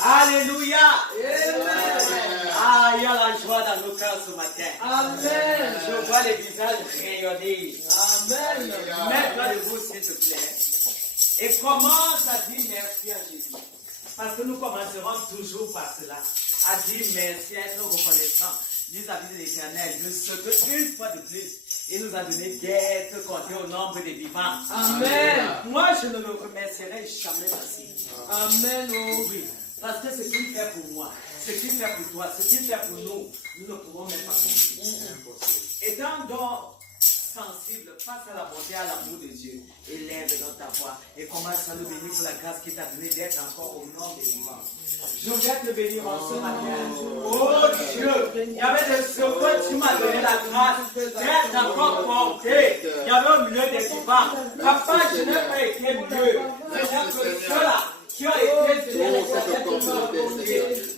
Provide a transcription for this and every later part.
Alléluia. Ah, il y a la joie dans nos cœurs ce matin. Amen. Je vois les visages rayonner. Amen. Mets-toi debout, s'il te plaît. Et commence à dire merci à Jésus. Parce que nous commencerons toujours par cela. À dire merci, à être reconnaissant vis-à-vis de l'Éternel de ce que une fois de plus, il nous a donné d'être compté au nombre des vivants. Amen. Moi, je ne le remercierai jamais assez. Amen. Oh oui. Parce que ce qu'il fait pour moi, ce qu'il fait pour toi, ce qu'il fait pour nous, nous ne pouvons même pas comprendre. Étant donc sensible face à la bonté et à l'amour de Dieu, élève dans ta voix et commence à le bénir pour la grâce qu'il t'a donnée d'être encore au nom des vivants. Je vais te bénir en ce matin. Oh Dieu, il y avait de ce que tu m'as donné la grâce d'être encore porté. Il y avait au milieu des vivants. Papa, je n'ai pas été mieux. Seigneur, que cela qui ont été fidèles,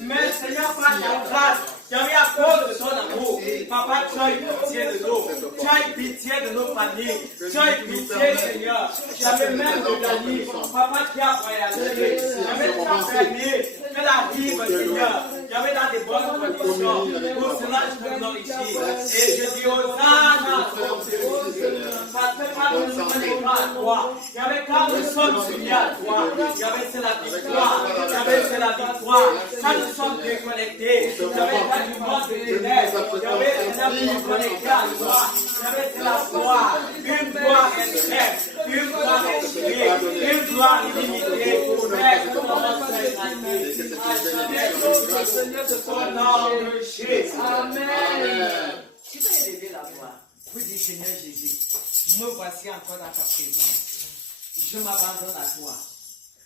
mais Seigneur, par ta grâce, il y avait à cause de ton amour. Papa, tu as eu pitié de nous. Tu as eu pitié de nos familles. Tu as eu pitié, Seigneur. J'avais même de l'ami. Papa, qui a voyagé. J'avais permis que la rive, Seigneur. J'avais dans des bonnes conditions. Pour cela, je me glorifie. Et je dis aux âmes, parce que quand nous sommes connectés à toi, il y avait quand nous sommes unis à toi, il y avait c'est la victoire. Il y avait c'est la victoire. Quand nous sommes déconnectés, il y avait pas du monde de ténèbres. Il y avait c'est la connecté à toi. Il y avait c'est la gloire. Une gloire extrême. Une gloire exprimée. Une gloire illimitée. Reste dans notre éternité. À Seigneur de ton nom de Jésus. Amen. Tu peux élever la voix. Vous dites, Seigneur Jésus, me voici encore dans ta présence. Je m'abandonne à toi.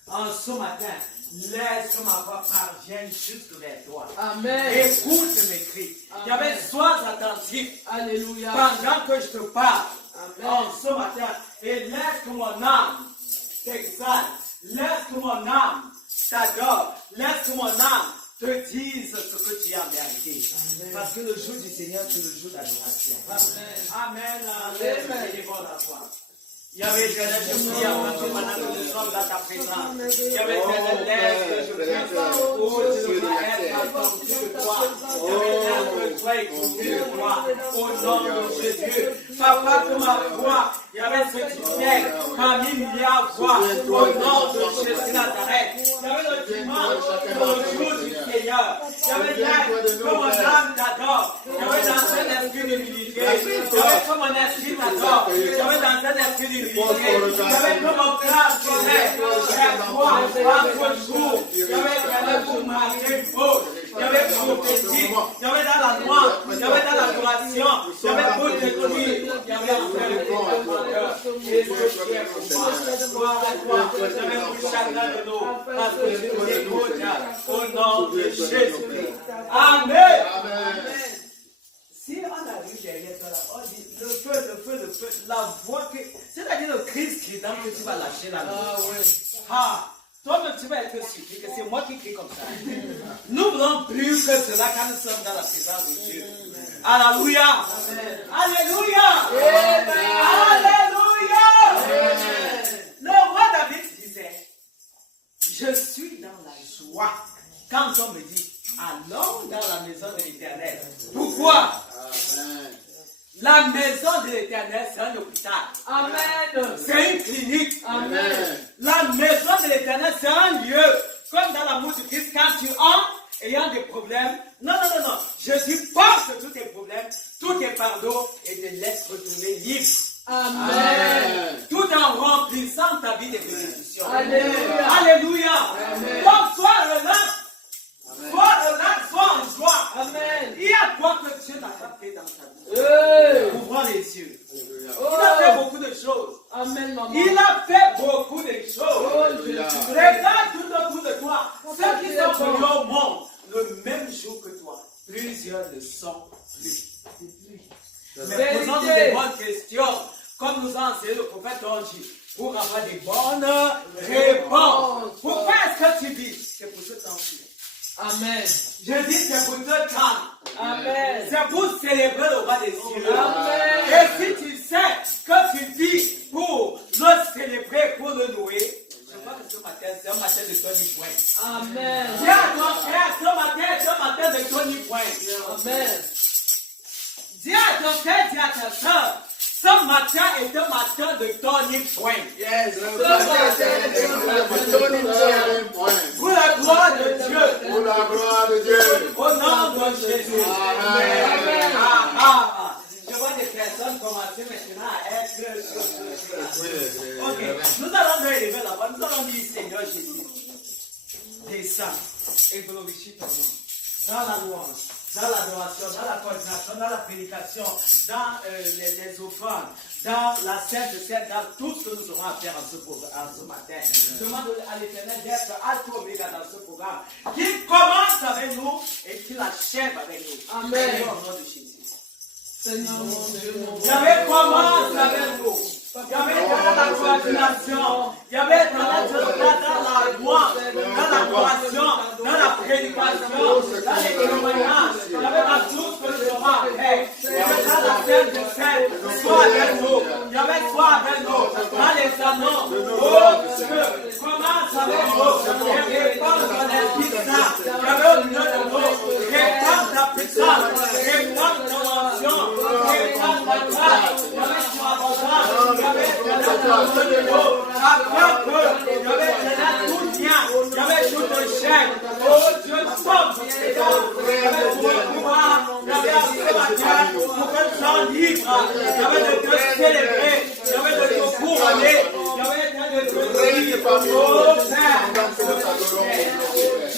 En ce matin, laisse que ma voix parvienne jusque vers toi. Amen. Écoute mes cris. Il y avait sois attentif. Alléluia. Pendant que je te parle. Amen. En ce matin. Et laisse que mon âme t'exalte. Laisse que mon âme t'adore. Laisse que mon âme te dise ce que tu as en vérité. Amen. Parce que le jour du Seigneur, c'est le jour d'adoration. Amen. Amen. Amen. Il y avait des esprits avant que pendant que nous sommes dans ta présence. Il y avait des lèvres que je puisse. Oh, je ne veux pas être attendu de toi. Il y avait des lèvres que toi écouter de toi. Au nom de Jésus. Papa, que ma voix, il y avait ce qui fait parmi milliards de voix. Au nom de Jésus Nazareth. Il y avait le dimanche, le jour du Seigneur. Il y avait l'être que mon âme t'adore. Il y avait dans un esprit d'humilité. Il y avait que mon esprit t'adore. Il y avait dans un esprit d'humilité. Il y avait comme un cœur sonnait, chaque fois, chaque jour, il y avait pour marquer une faute, il y avait pour prophétie, il y avait dans la loi, il y avait dans l'adoration, il y avait pour détruire, il y avait pour faire le cœur. Jésus, tu es pour moi, gloire à toi, il y avait pour chacun de nous, parce que tu nous écoutes, au nom de Jésus. Amen. Si rue derrière toi là. Oh, dis, le feu. La voix que. C'est-à-dire le Christ cridant que tu vas lâcher là. Ah oui. Ah, toi-même tu vas être surpris que c'est moi qui crie comme ça. Nous voulons plus que cela quand nous sommes dans la présence de Dieu. Alléluia. Alléluia. Alléluia. Le roi David disait, je suis dans la joie quand on me dit, allons dans la maison de l'Éternel. Pourquoi? La maison de l'Éternel, c'est un hôpital. Amen. C'est une clinique. Amen. La maison de l'Éternel, c'est un lieu. Comme dans l'amour du Christ, quand tu entres ayant des problèmes. Non. Jésus porte tous tes problèmes, tous tes fardeaux et te laisse retourner libre. Amen. Tout en remplissant ta vie de bénédictions. Alléluia. Alléluia. Amen. Donc, sois relax. Sois en joie. Amen. Il y a quoi que Dieu n'a pas fait dans ta vie. Hey. Ouvrons les yeux. Oh. Il a fait beaucoup de choses. Amen, maman. Il a fait beaucoup de choses. Oh, Jésus. Regarde tout autour de toi. Ceux qui sont venus au monde le même jour que toi. Plusieurs ne sont plus. Mais posons-nous des bonnes questions. Comme nous a enseigné le prophète Angie. Pour avoir des bonnes réponses. Pourquoi est-ce que tu vis? C'est pour ce temps-ci. Amen. Je dis c'est pour te calme. Amen. C'est pour célébrer le roi des cieux. Amen. Et si tu sais que tu vis pour le célébrer, pour le louer, je crois que ce matin, c'est un matin de Tony Point. Amen. Dis à ton frère, ce matin est un matin de Tony Point. Amen. Dis à ton frère, dis à ta soeur, ce matin est un matin de Tony Point. Yes, Pour la gloire de Dieu. pour la gloire de Dieu. Au nom de Jésus. Amen. Je vois des personnes commencer maintenant à être. Oui. Ok, nous allons nous élever là-bas. Nous allons dire Seigneur Jésus, descends et glorifie ton nom. Dans la louange, dans l'adoration, dans la coordination, dans la prédication, dans les offrandes, dans la Sainte dans tout ce que nous aurons à faire en ce matin. Demande à l'Éternel d'être alpha oméga dans ce programme, qu'il commence avec nous et qu'il achève avec nous. Amen. Au nom de Jésus. Seigneur mon Dieu, mon Il y avait commence avec nous. Il y avait dans la coordination, il y avait dans la loi, dans l'adoration, dans la prédication, dans les témoignages, il y avait dans tout ce que nous aurons à faire. Il y avait dans la scène de scène, soit avec nous. Il y avait soit avec nous, dans les annonces. Oh Dieu, commence avec nous. Et répand ton esprit saint. Il y avait au milieu de nous. Répand ta puissance, répand ton onction, répand ta grâce. Il y avait ton abondance. Il y avait tout bien, il y avait tout le chèque. Oh Dieu, somme, il y avait tout le pouvoir, il y avait ce matin pour que nous soyons libres. Il y avait de te célébrer, il y avait de te couronner, il y avait de te dire, oh Père,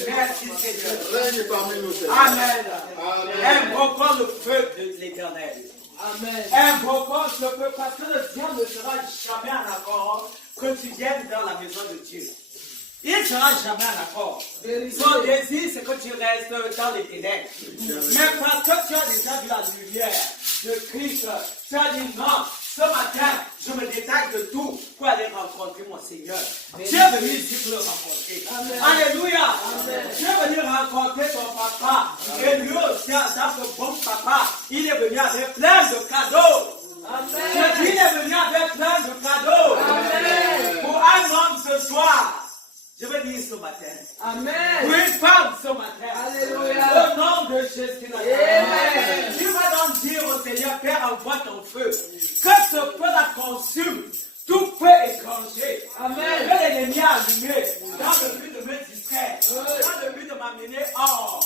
merci Seigneur. Amen. Invoquons le feu de l'Éternel. Amen. Invoquons le feu parce que le diable ne sera jamais en accord que tu viennes dans la maison de Dieu. Il ne sera jamais en accord. Son désir, c'est que tu restes dans les ténèbres. Mais parce que tu as déjà vu la lumière de Christ, tu as dit non, ce matin, je me détaille de tout pour aller rencontrer mon Seigneur. Tu es venu ici pour le rencontrer. Amen. Alléluia. Amen. Tu es venu rencontrer ton papa. Et lui aussi, en tant que bon papa, il est venu avec plein de cadeaux. Amen. Je dis, il est venu avec plein de cadeaux. Amen. Pour un homme ce soir. Je veux dire ce matin. Amen. Pour une femme ce matin. Alléluia. Au nom de Jésus. Amen. Tu vas donc dire au Seigneur, Père, envoie ton feu. Que ce feu la consume. Tout feu étranger. Amen. Que l'ennemi a allumé. Dans le but de me distraire. Dans le but de m'amener hors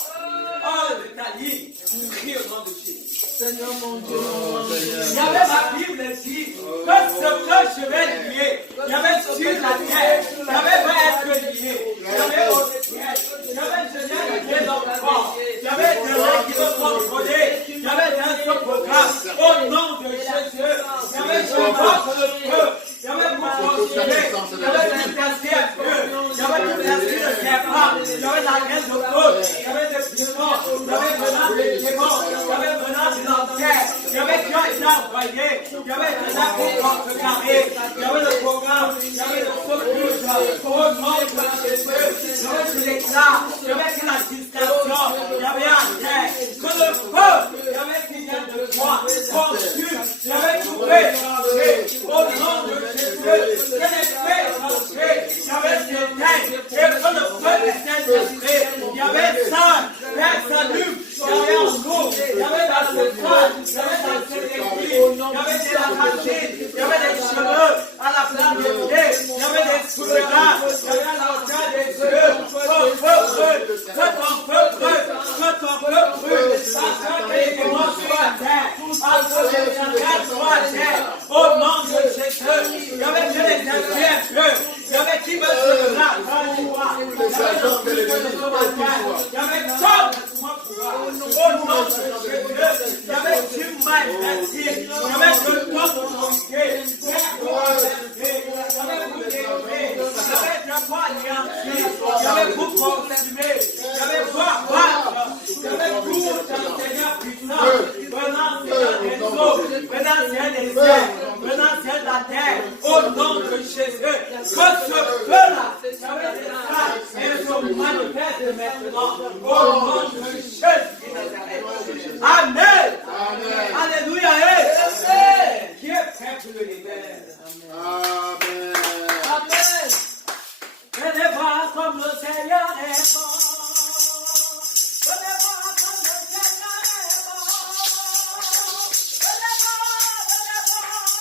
de ta ligne. Prie au nom de Jésus. Seigneur mon Dieu, mon Dieu. Il y avait ma Bible dit que ce que je vais lier, il y avait sur la terre, il y avait va être lié, il y avait au ciel, il y avait Genève lié dans le corps, il y avait des gens qui me contrôlaient, il y avait dans ce programme, au nom de Jésus, il y avait je vois le feu, il y avait pour consoler, il y avait tout casser à feu, il y avait tout casser de serpent, il y avait la graine de feu, il y avait des piments, il y avait venant des démons, il y avait venant de l'enfer, il y l'esprit marcher. Au nom de Jésus, que l'esprit marcher. Il y avait des têtes, et quand le feu de Saint-Esprit, il y avait ça, Père s'allume, il y avait un eau, il y avait dans ce phare, il y avait dans cette église, il y avait de la racine, il y avait des cheveux à la place des pieds, il y avait des souverains, il y avait à la hauteur des yeux. Ton feu brûle, que ton feu brûle, que ton feu brûle, afin que les démons soient à terre, afin que les engrais soient à terre. Au nom de Jésus, il y avait que les anciens feux, il y avait qui veut se battre, il y avait il y avait Tom, au nom de Jésus, il y avait Tim Mike, il y avait le Tom pour manquer, il y avait vous délever, il y avait Jacob Yancy, il y avait vous consommer, il y avait vous battre, il y avait vous dans le Seigneur puissant, venant sur les eaux, venant sur les airs, venant sur la terre, au nom de Jésus, que ce feu-là, il y avait des sacs, et se manifeste maintenant, au nom de Jésus de Nazareth. Amen. Alléluia. Amen. Qui est prêt pour le libérer? Amen. Amen. Venez voir comme le Seigneur est bon. Venez voir comme le Seigneur est bon. Venez voir, venez voir.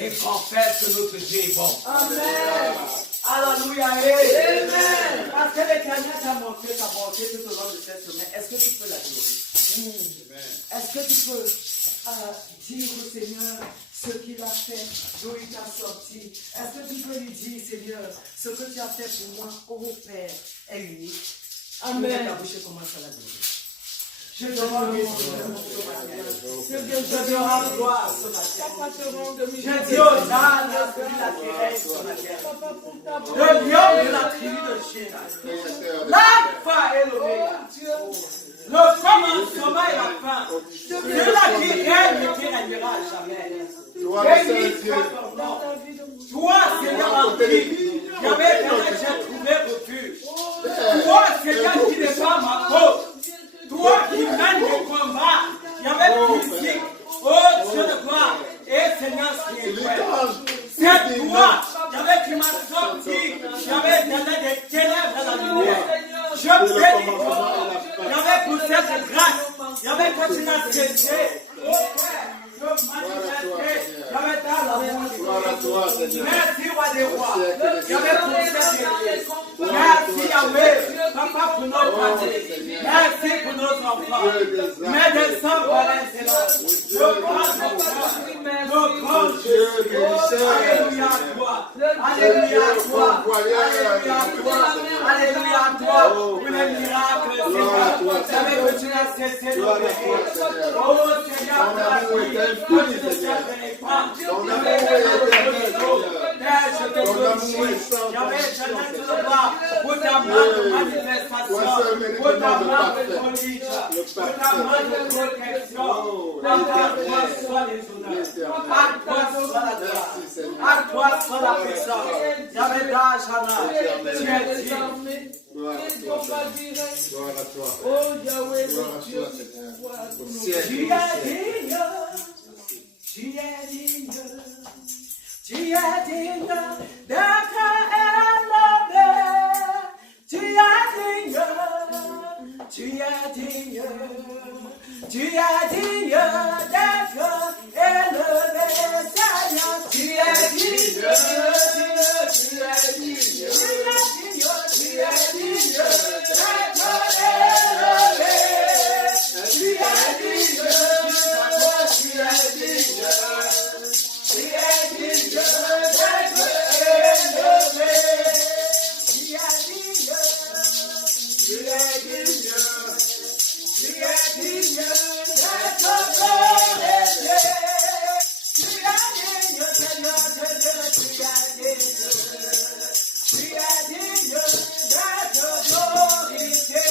et confesse que notre Dieu est bon. Amen. Alléluia. Amen. Parce que l'Éternel t'a montré ta bonté tout au long de cette semaine. Est-ce que tu peux la glorifier? Est-ce que tu peux dire au Seigneur ce qu'il a fait, d'où il t'a sorti? Est-ce que tu peux lui dire, Seigneur, ce que tu as fait pour moi, ô Père, est unique? Amen. Ta bouche commence à la glorifier. Je te rends gloire ce matin. Je dis aux ânes, celui la terre sur la terre. Le lion de la tribu de Juda. L'alpha et l'oméga. Le commencement et la fin. Celui-là qui règne et qui régnera jamais. Béni soit ton nom. Toi, Seigneur, en qui j'avais j'ai trouvé refuge. Toi, Seigneur, qui n'est pas ma faute. Toi qui mènes les combats, il y avait physique, oh Dieu de gloire, et Seigneur qui est vrai. C'est toi, il y avait qui m'a sorti, il y avait donné des ténèbres à la lumière. Je bénis ton nom, il y avait pour cette grâce, il y avait quand tu m'as cessé, oh Père, je manifestais, il y avait ta la merci roi des rois, il y avait pour cette église. Merci Yahweh, Papa pour notre famille. Merci pour nos enfants. Mais descends par l'excellence. Je crois en toi. Le grand Jésus. Alléluia à toi. Alléluia à toi. Alléluia à toi. Alléluia à toi. Pour les miracles, Seigneur. J'avais que tu n'as cessé de m'aider. Oh Seigneur, merci. Que tu ne t'appelles pas. Ton amour est éternel, Père, je te glorifie. Yahweh, je te gloire. Pour ta main de manifestation, pour ta main de prodige, pour ta main de protection, Papa, toi soit les honneurs, à toi soit la gloire, à toi soit la puissance, Yahweh d'Ajana, tu es digne. Gloire à toi. Oh Yahweh, Gloire à le Dieu toi, du Seigneur. pouvoir, Au nous ciel, Tu es digne, tu es digne, tu es digne d'être élevé. Tu es digne, tu es digne, tu es digne d'être élevé, Seigneur. Tu es digne, tu es digne, tu es digne, tu es digne d'être élevé. Tu es digne, tu es digne, tu es digne d'être élevé. Tu es digne, tu es digne d'être glorifié. Tu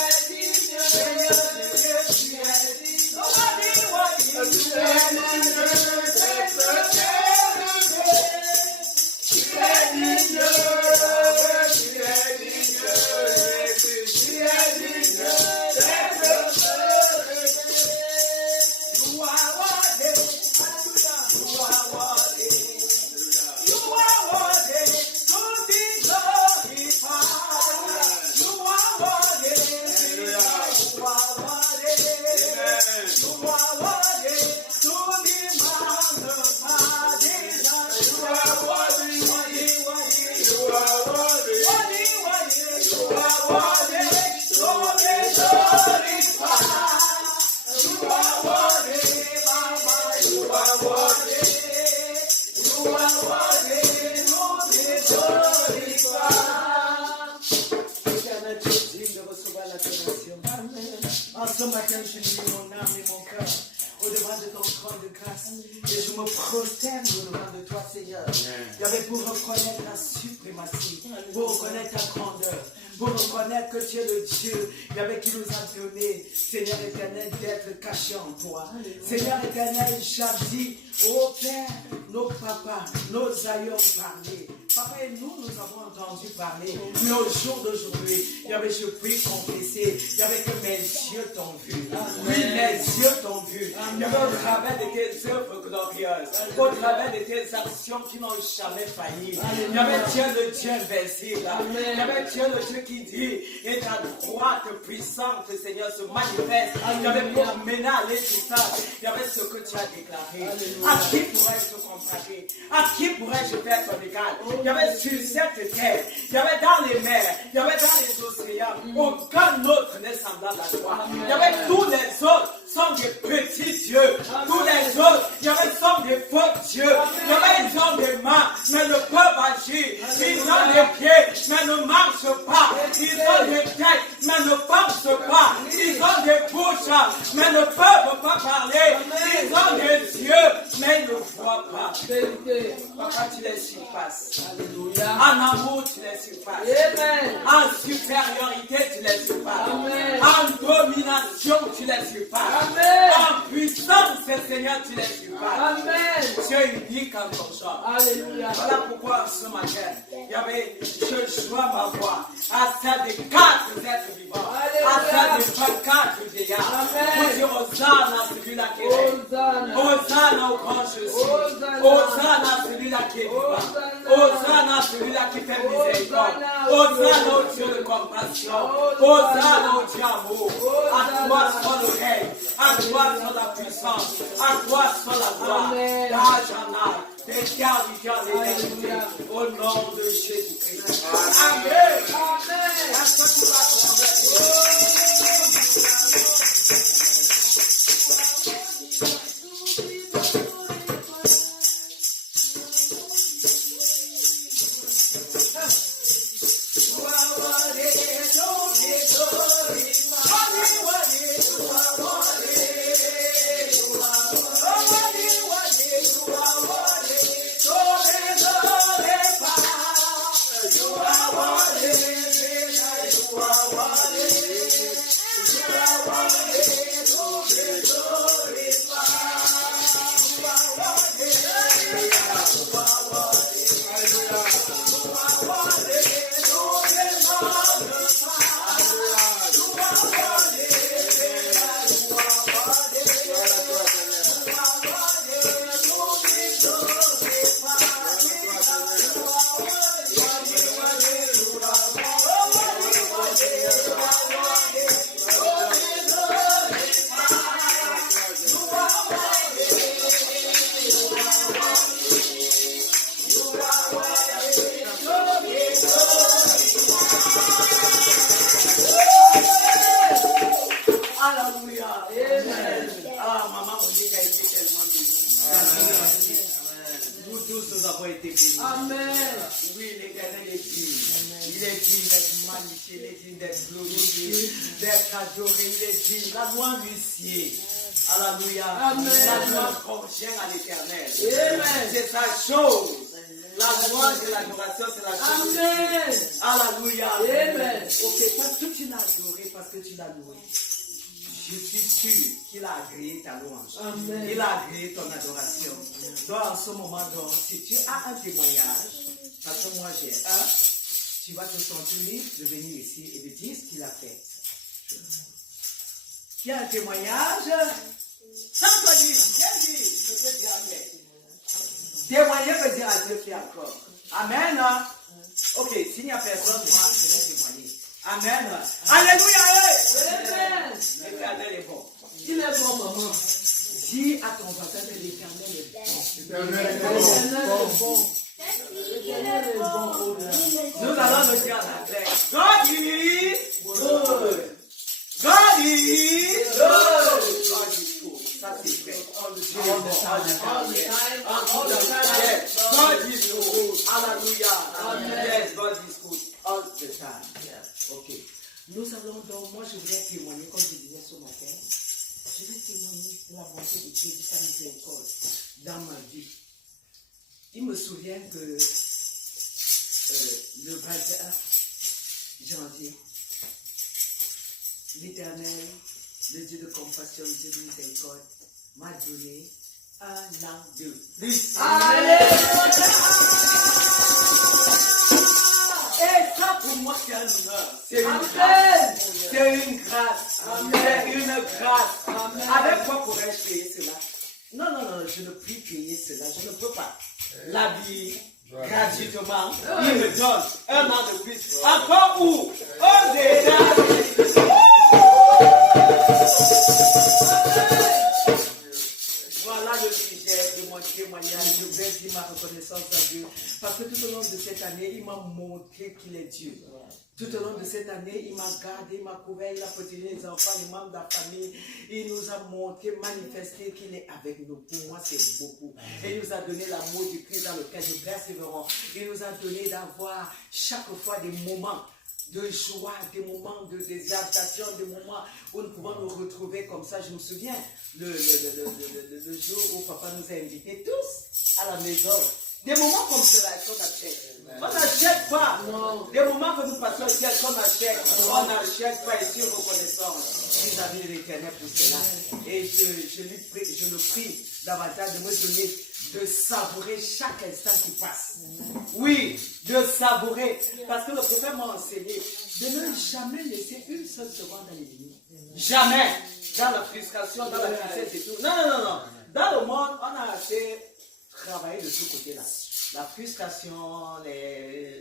es digne, Seigneur, tu es digne. Tu es digne d'être glorifié. Digne, tu es digne, Seigneur, tu es digne. Tu es digne d'être élevé. Tu es digne. En ce matin, je mets mon âme et mon cœur au-devant de ton trône de grâce et je me prosterne au-devant de toi, Seigneur. Il y avait pour reconnaître ta suprématie, pour reconnaître ta grandeur, pour reconnaître que tu es le Dieu, il y avait qui nous a donné, Seigneur éternel, d'être caché en toi. Seigneur éternel, jadis, oh Père, nos papas, nos aïeux ont parlé. Papa et nous avons entendu parler. Mais au jour d'aujourd'hui, je puis confesser, que mes yeux t'ont vu. Oui, mes yeux t'ont vu. Au travers de tes œuvres glorieuses, au travers de tes actions qui n'ont jamais failli. Tu es le Dieu invincible. Tu es le Dieu qui dit, et ta droite puissante, Seigneur, se manifeste. Pour mener à l'existence. Ce que tu as déclaré. À qui pourrais-je te comparer? À qui pourrais-je faire ton égal? Sur cette terre, dans les mers, dans les océans, aucun autre n'est semblable à toi. Tous les autres sont des petits dieux. Tous les autres, sont des faux dieux. Ils ont des mains, mais ne peuvent agir. Ils ont des pieds, mais ne marchent pas. Ils ont des têtes, mais ne pensent pas. Ils ont des bouches, mais ne peuvent pas parler. Ils ont des yeux, mais ils ne voient pas. Papa, tu les surpasses. Alléluia. En amour, tu les surpasses. Amen. En supériorité, tu les surpasses. Amen. En domination, tu les surpasses. Amen. En puissance, Seigneur, tu les surpasses. Amen. Tu es unique en ton genre. Alléluia. Voilà pourquoi ce matin, je joins ma voix à celle des 4 êtres vivants, à celle des 24 vieillards. Pour dire Hosanna à celui-là qui est règne. Hosanna au grand Jésus. Hosanna à celui-là qui est vivant. Hosanna à celui-là qui fait miséricorde. Hosanna au Dieu de compassion. Hosanna au Dieu amour. À toi soit le règne. À toi soit la puissance. À toi soit la gloire. D'âge en âge. Des cœurs du cœur de l'éternité. Au nom de Jésus-Christ. Amen. Amen. Est-ce que tu vas nous avons été bénis. Amen. Oui, l'Éternel est digne. Il est digne d'être magnifié, il est digne d'être glorifié, d'être adoré, il est digne. La louange lui sied. Alléluia. Amen. La louange convient à l'Éternel. C'est sa chose. La louange et l'adoration, c'est la chose. Amen. Alléluia. Amen. Ok, parce que tu l'as adoré, parce que tu l'as loué. Je suis sûr qu'il a agréé ta louange. Amen. Il a agréé ton adoration. Donc, en ce moment, donc, si tu as un témoignage, parce que moi j'ai un, tu vas te sentir libre de venir ici et de dire ce qu'il a fait. Qui a un témoignage? Sans toi dire, viens dire ce que Dieu a fait. Témoigner veut dire à Dieu fait encore. Amen. Ok, s'il n'y a personne, moi, je vais témoigner. Amen. Alléluia. Amen. L'Éternel est bon. Il est bon, maman. Dis à ton voisin que l'Éternel est bon. L'Éternel est bon. L'Éternel est bon. Nous allons le dire en anglais. God is good. God is good. God is good. Ça c'est vrai. All the time. All the time. Yes. God is good. Hallelujah. Yes, God is good. All the time. Ok. Nous allons donc, moi je voudrais témoigner, comme je disais ce matin, je vais témoigner de la bonté de Dieu, de sa miséricorde dans ma vie. Il me souvient que le 21 janvier, l'Éternel, le Dieu de compassion, le Dieu de miséricorde, m'a donné un an de plus. Alléluia! pour moi, c'est un honneur. C'est une Amen. grâce. C'est une grâce. Amen. C'est une grâce. Amen. Avec quoi pourrais-je payer cela? Non, non, non, je ne puis payer cela. Je ne peux pas. La vie, gratuitement, il me donne un an de plus. Encore où? Aux États-Unis. Voilà le sujet de mon témoignage. Je vais dire ma reconnaissance à Dieu. Parce que tout au long de cette année, il m'a montré qu'il est Dieu. Tout au long de cette année, il m'a gardé, il m'a couvert, il a protégé les enfants, les membres de la famille. Il nous a montré, manifesté qu'il est avec nous. Pour moi, c'est beaucoup. Et il nous a donné l'amour du Christ dans lequel nous persévérons. Il nous a donné d'avoir chaque fois des moments de joie, des moments d'exaltation, des moments où nous pouvons nous retrouver comme ça. Je me souviens, le jour où papa nous a invités tous à la maison. Des moments comme cela qu'on achète. On n'achète pas. Non. Des moments que nous passons ici, qu'on achète. On n'achète pas ici reconnaissance vis-à-vis de l'Éternel pour cela. Et je le prie davantage de me donner de savourer chaque instant qui passe. Oui, de savourer. Parce que le prophète m'a enseigné de ne jamais laisser une seule seconde à l'ennemi. Jamais. Dans la frustration, dans la tristesse et tout. Non, non, non, non. Dans le monde, on a assez travaillé de ce côté-là. La frustration,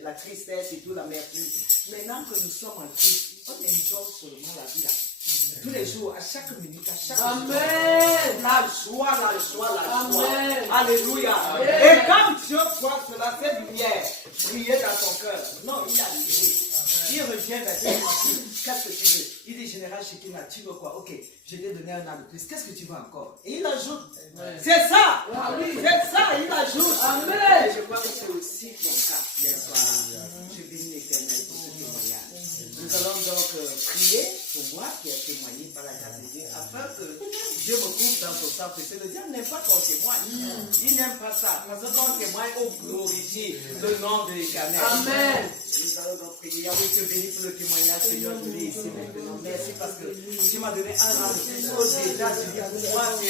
la tristesse et tout, l'amertume. Maintenant que nous sommes en Christ, on enjoy seulement la vie là. Tous les jours, à chaque minute, à chaque Amen. jour. La joie, la joie, la joie. Amen. Alléluia. Amen. Et quand Dieu voit cela, cette lumière briller dans ton cœur, non, il a brillé. Il revient vers toi, qu'est-ce que tu veux? Il dit, général Shekina, tu veux quoi? Ok, je t'ai donné un an de plus, qu'est-ce que tu veux encore? Et il ajoute. C'est ça. Ah oui. C'est ça, il ajoute. Amen. Et je crois que c'est aussi ton cas. Hier soir, je bénis l'Éternel pour ce témoignage. Nous allons donc prier pour moi qui ai témoigné par la grâce de Dieu, afin que Dieu me couvre dans son sang précieux. Le diable n'aime pas qu'on témoigne. Il n'aime pas ça. Parce que quand on témoigne, on glorifie le nom de l'Éternel. Amen. Nous allons donc prier. Yahweh, te bénis pour le témoignage, Seigneur, donné ici maintenant. Merci parce que tu m'as donné un an de plus aux États-Unis. Pour moi, c'est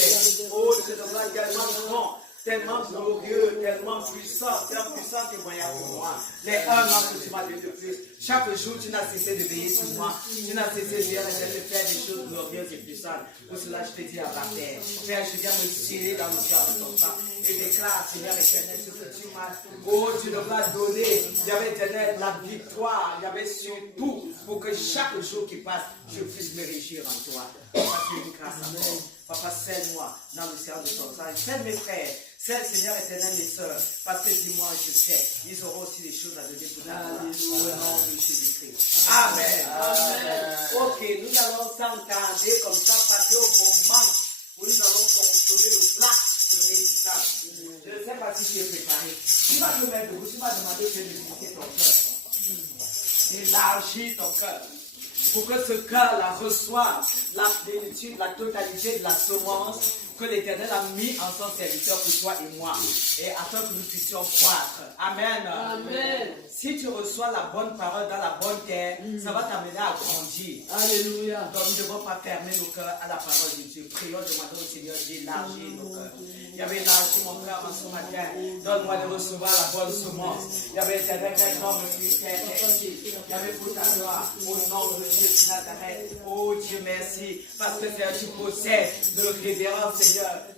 je devrais également grand, tellement glorieux, tellement puissant. C'est un puissant témoignage pour moi. Les un an que tu m'as donné de plus. Chaque jour, tu n'as cessé de veiller sur moi. Tu n'as cessé de faire des choses glorieuses et puissantes. Pour cela, je te dis à la terre. Père, je viens me tirer dans le cœur de ton sang et déclare, Seigneur éternel, ce que tu m'as. Oh, tu devras donner, Yahweh éternel, la victoire. Yahweh surtout, pour que chaque jour qui passe, je puisse me réjouir en toi. Papa, tu es une grâce à moi. Papa, scelle-moi dans le ciel de ton sang. Scelle mes frères. Scelle, Seigneur éternel, mes soeurs. Parce que dimanche, je sais, ils auront aussi des choses à donner pour ta gloire. Au nom de Jésus-Christ. Amen. Amen. Ok, nous allons s'entendre comme ça, passer au moment où nous allons consommer le plat de résultat. Je ne sais pas si tu es préparé. Tu vas te mettre debout, tu vas demander de visiter ton cœur. Élargis ton cœur. Pour que ce cœur-là reçoive la plénitude, la totalité de la semence que l'Éternel a mis en son serviteur pour toi et moi, et afin que nous puissions croître. Amen. Amen. Si tu reçois la bonne parole dans la bonne terre, ça va t'amener à grandir. Alléluia. Donc nous ne devons pas fermer nos cœurs à la parole de Dieu. Prions, demandons au Seigneur d'élargir nos cœurs. Il y avait élargi mon cœur en ce matin. Donne-moi de recevoir la bonne semence. Il y avait éternel, quel nom il y avait pour ta gloire, au nom de Jésus de Nazareth. Oh Dieu, merci, parce que c'est tu possèdes de notre révérence, Seigneur.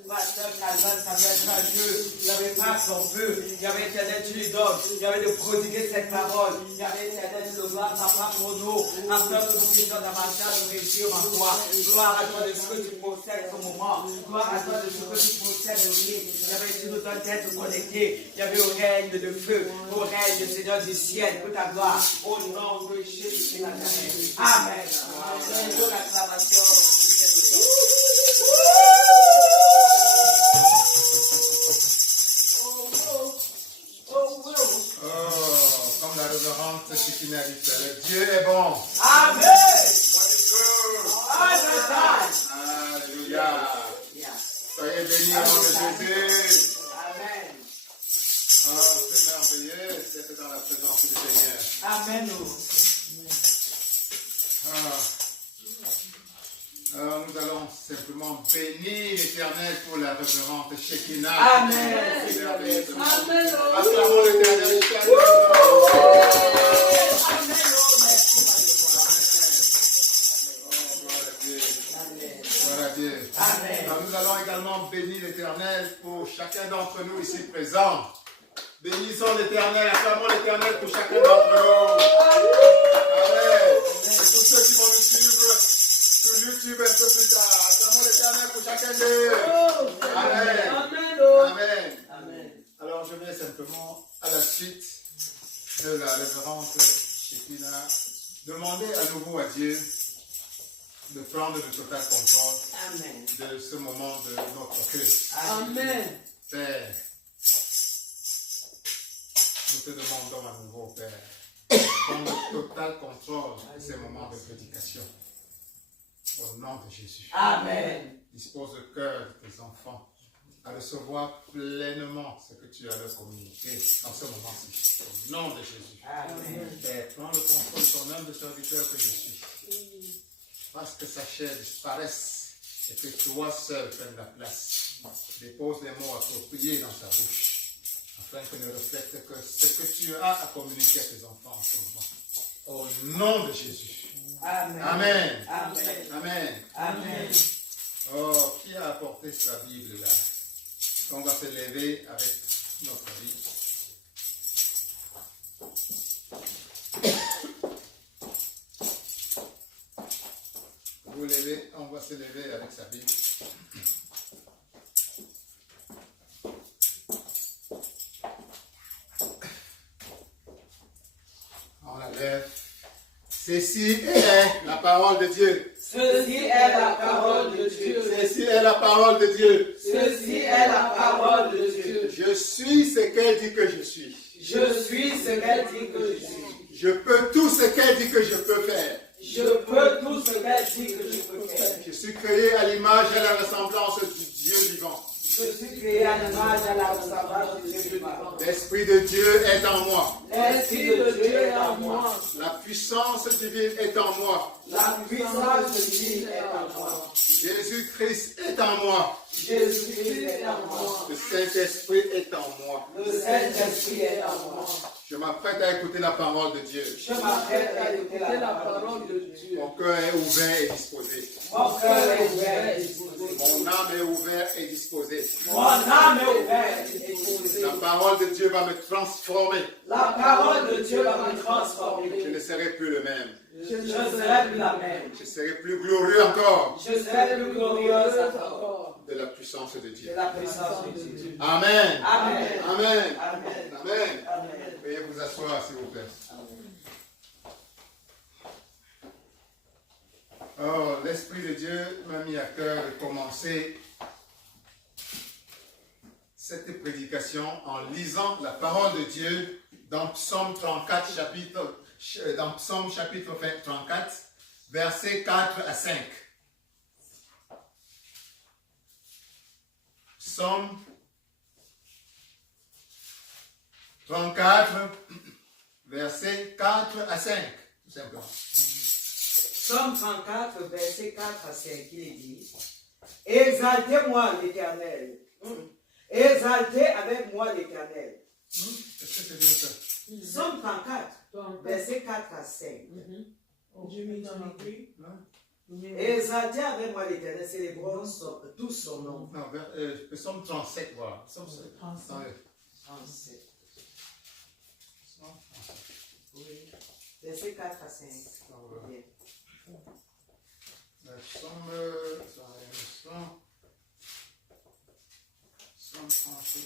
Pasteur Calvin, ça doit être un Dieu. Il n'y avait pas son feu. Il y avait éternel, tu lui donnes. Il y avait de prodiguer cette parole. Il y avait éternel, de gloire, papa, pour nous. Afin que nous puissions davantage nous réussir en toi. Gloire à toi de ce que tu possèdes ce moment. Gloire à toi de ce que tu possèdes de vie. Il y avait, tu nous donnes d'être connectés. Il y avait au règne de feu, au règne, Seigneur du ciel, pour ta gloire. Au nom de Jésus de Nazareth. Amen. Amen. Bonne acclamation. Comme la révérence Shekina dit, le Dieu est bon. Amen. Alléluia. Soyez bénis au nom de Jésus. Amen. Oh, c'est merveilleux d'être dans la présence du Seigneur. Amen. Alors, nous allons simplement bénir l'Éternel pour la révérente Shekina. Amen. C'est merveilleux. Amen. Acclamons l'Éternel. Amen. chacun d'entre nous ici présents. Bénissons l'Éternel, acclamons l'Éternel pour chacun d'entre nous. Amen. Et pour ceux qui vont nous suivre sur YouTube un peu plus tard, acclamons l'Éternel pour chacun d'eux. Amen. Amen. Amen. Alors je viens simplement à la suite de la révérende Shekinah demander à nouveau à Dieu de prendre le total contrôle Amen. de ce moment de notre culte. Amen. Père, nous te demandons à nouveau, Père, prendre le total contrôle de ces moments de prédication. Au nom de Jésus. Amen. Dispose le cœur de tes enfants à recevoir pleinement ce que tu as leur communiqué dans ce moment-ci. Au nom de Jésus. Amen. Père, prends le contrôle de ton humble serviteur que je suis. Parce que sa chair disparaisse et que toi seul prennes la place. Dépose les mots appropriés dans sa bouche, afin que ne reflète que ce que tu as à communiquer à tes enfants en ce moment. Au nom de Jésus. Amen. Amen. Amen. Amen. Amen. Oh, qui a apporté sa Bible là? On va se lever avec notre Bible. Vous levez, on va se lever avec sa Bible. On la lève. Ceci est la parole de Dieu. Ceci est la parole de Dieu. Ceci est la parole de Dieu. Ceci est la parole de Dieu. Je suis ce qu'elle dit que je suis. Je suis ce qu'elle dit que je suis. Je peux tout ce qu'elle dit que je peux faire. Je peux tout ce qu'elle dit que je peux faire. Je suis créé à l'image et à la ressemblance du Dieu vivant. Je suis créé à l'image et à la ressemblance de Dieu vivant. L'Esprit de Dieu est en moi. L'Esprit de Dieu est en moi. La puissance divine est en moi. La puissance divine est en moi. Jésus-Christ est en moi. Jésus-Christ est en moi. Le Saint-Esprit est en moi. Le Saint-Esprit est en moi. Je m'apprête à écouter la parole de Dieu. Je m'apprête à écouter la parole de Dieu. Mon cœur est ouvert et disposé. Mon cœur est ouvert et disposé. Mon âme est ouverte et disposée. Mon âme est ouverte et disposée. La parole de Dieu va me transformer. La parole de Dieu va me transformer. Je ne serai plus le même. Je ne serai plus la même. Je serai plus glorieux encore Je serai plus glorieuse encore de la puissance de Dieu. de la puissance de Dieu. Amen. Amen. Amen. Amen. Amen. Amen. Veuillez vous asseoir, s'il vous plaît. Oh, l'Esprit de Dieu m'a mis à cœur de commencer cette prédication en lisant la parole de Dieu dans Psaume 34, dans Psaume chapitre 34, versets 4 à 5. Psaume 34, versets 4 à 5, tout simplement. Psaume 34, verset 4 à 5, il dit: Exaltez-moi l'Éternel. Exaltez avec moi l'Éternel. Est-ce que c'est bien ça? Psaume 34, verset 4 à 5. Exaltez avec moi l'Éternel, célébrons tous son nom. Non, Psaume 37, voilà. Psaume 37. 37. Oui. Verset 4 à 5. Bien. Psaume 37.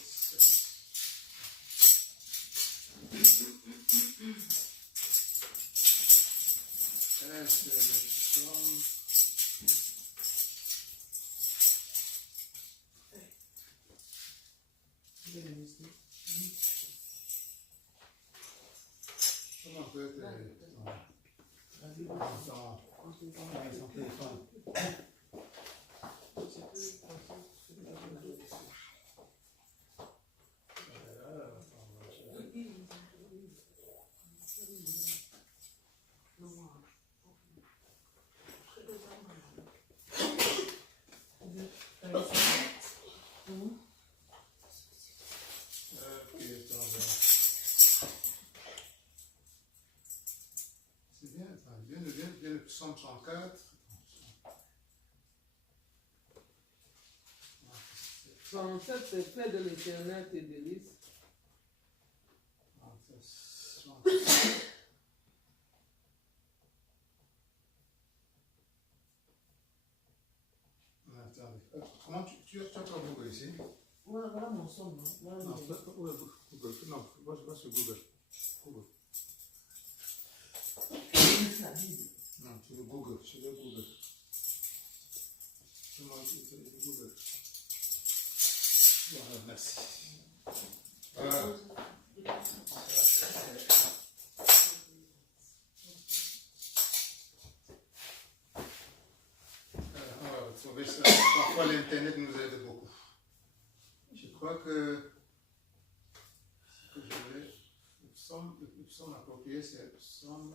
C'est le psaume. Comment peut être son téléphone? C'est bien, viens le psaume 34. 37, c'est près de l'éternel tes délices. 37. Attendez. Comment tu as pas Google ici? Voilà, voilà mon son, non? Voilà, Non, mais- Google. Non, moi je vais sur Google. Google. La Bible. Non, tu veux Google. Je veux Google. Comment tu veux Google? Voilà, merci. Voilà. On va retrouver ça. Parfois l'internet nous aide beaucoup. Je crois que ce que je vais. Le psaume approprié, c'est le psaume.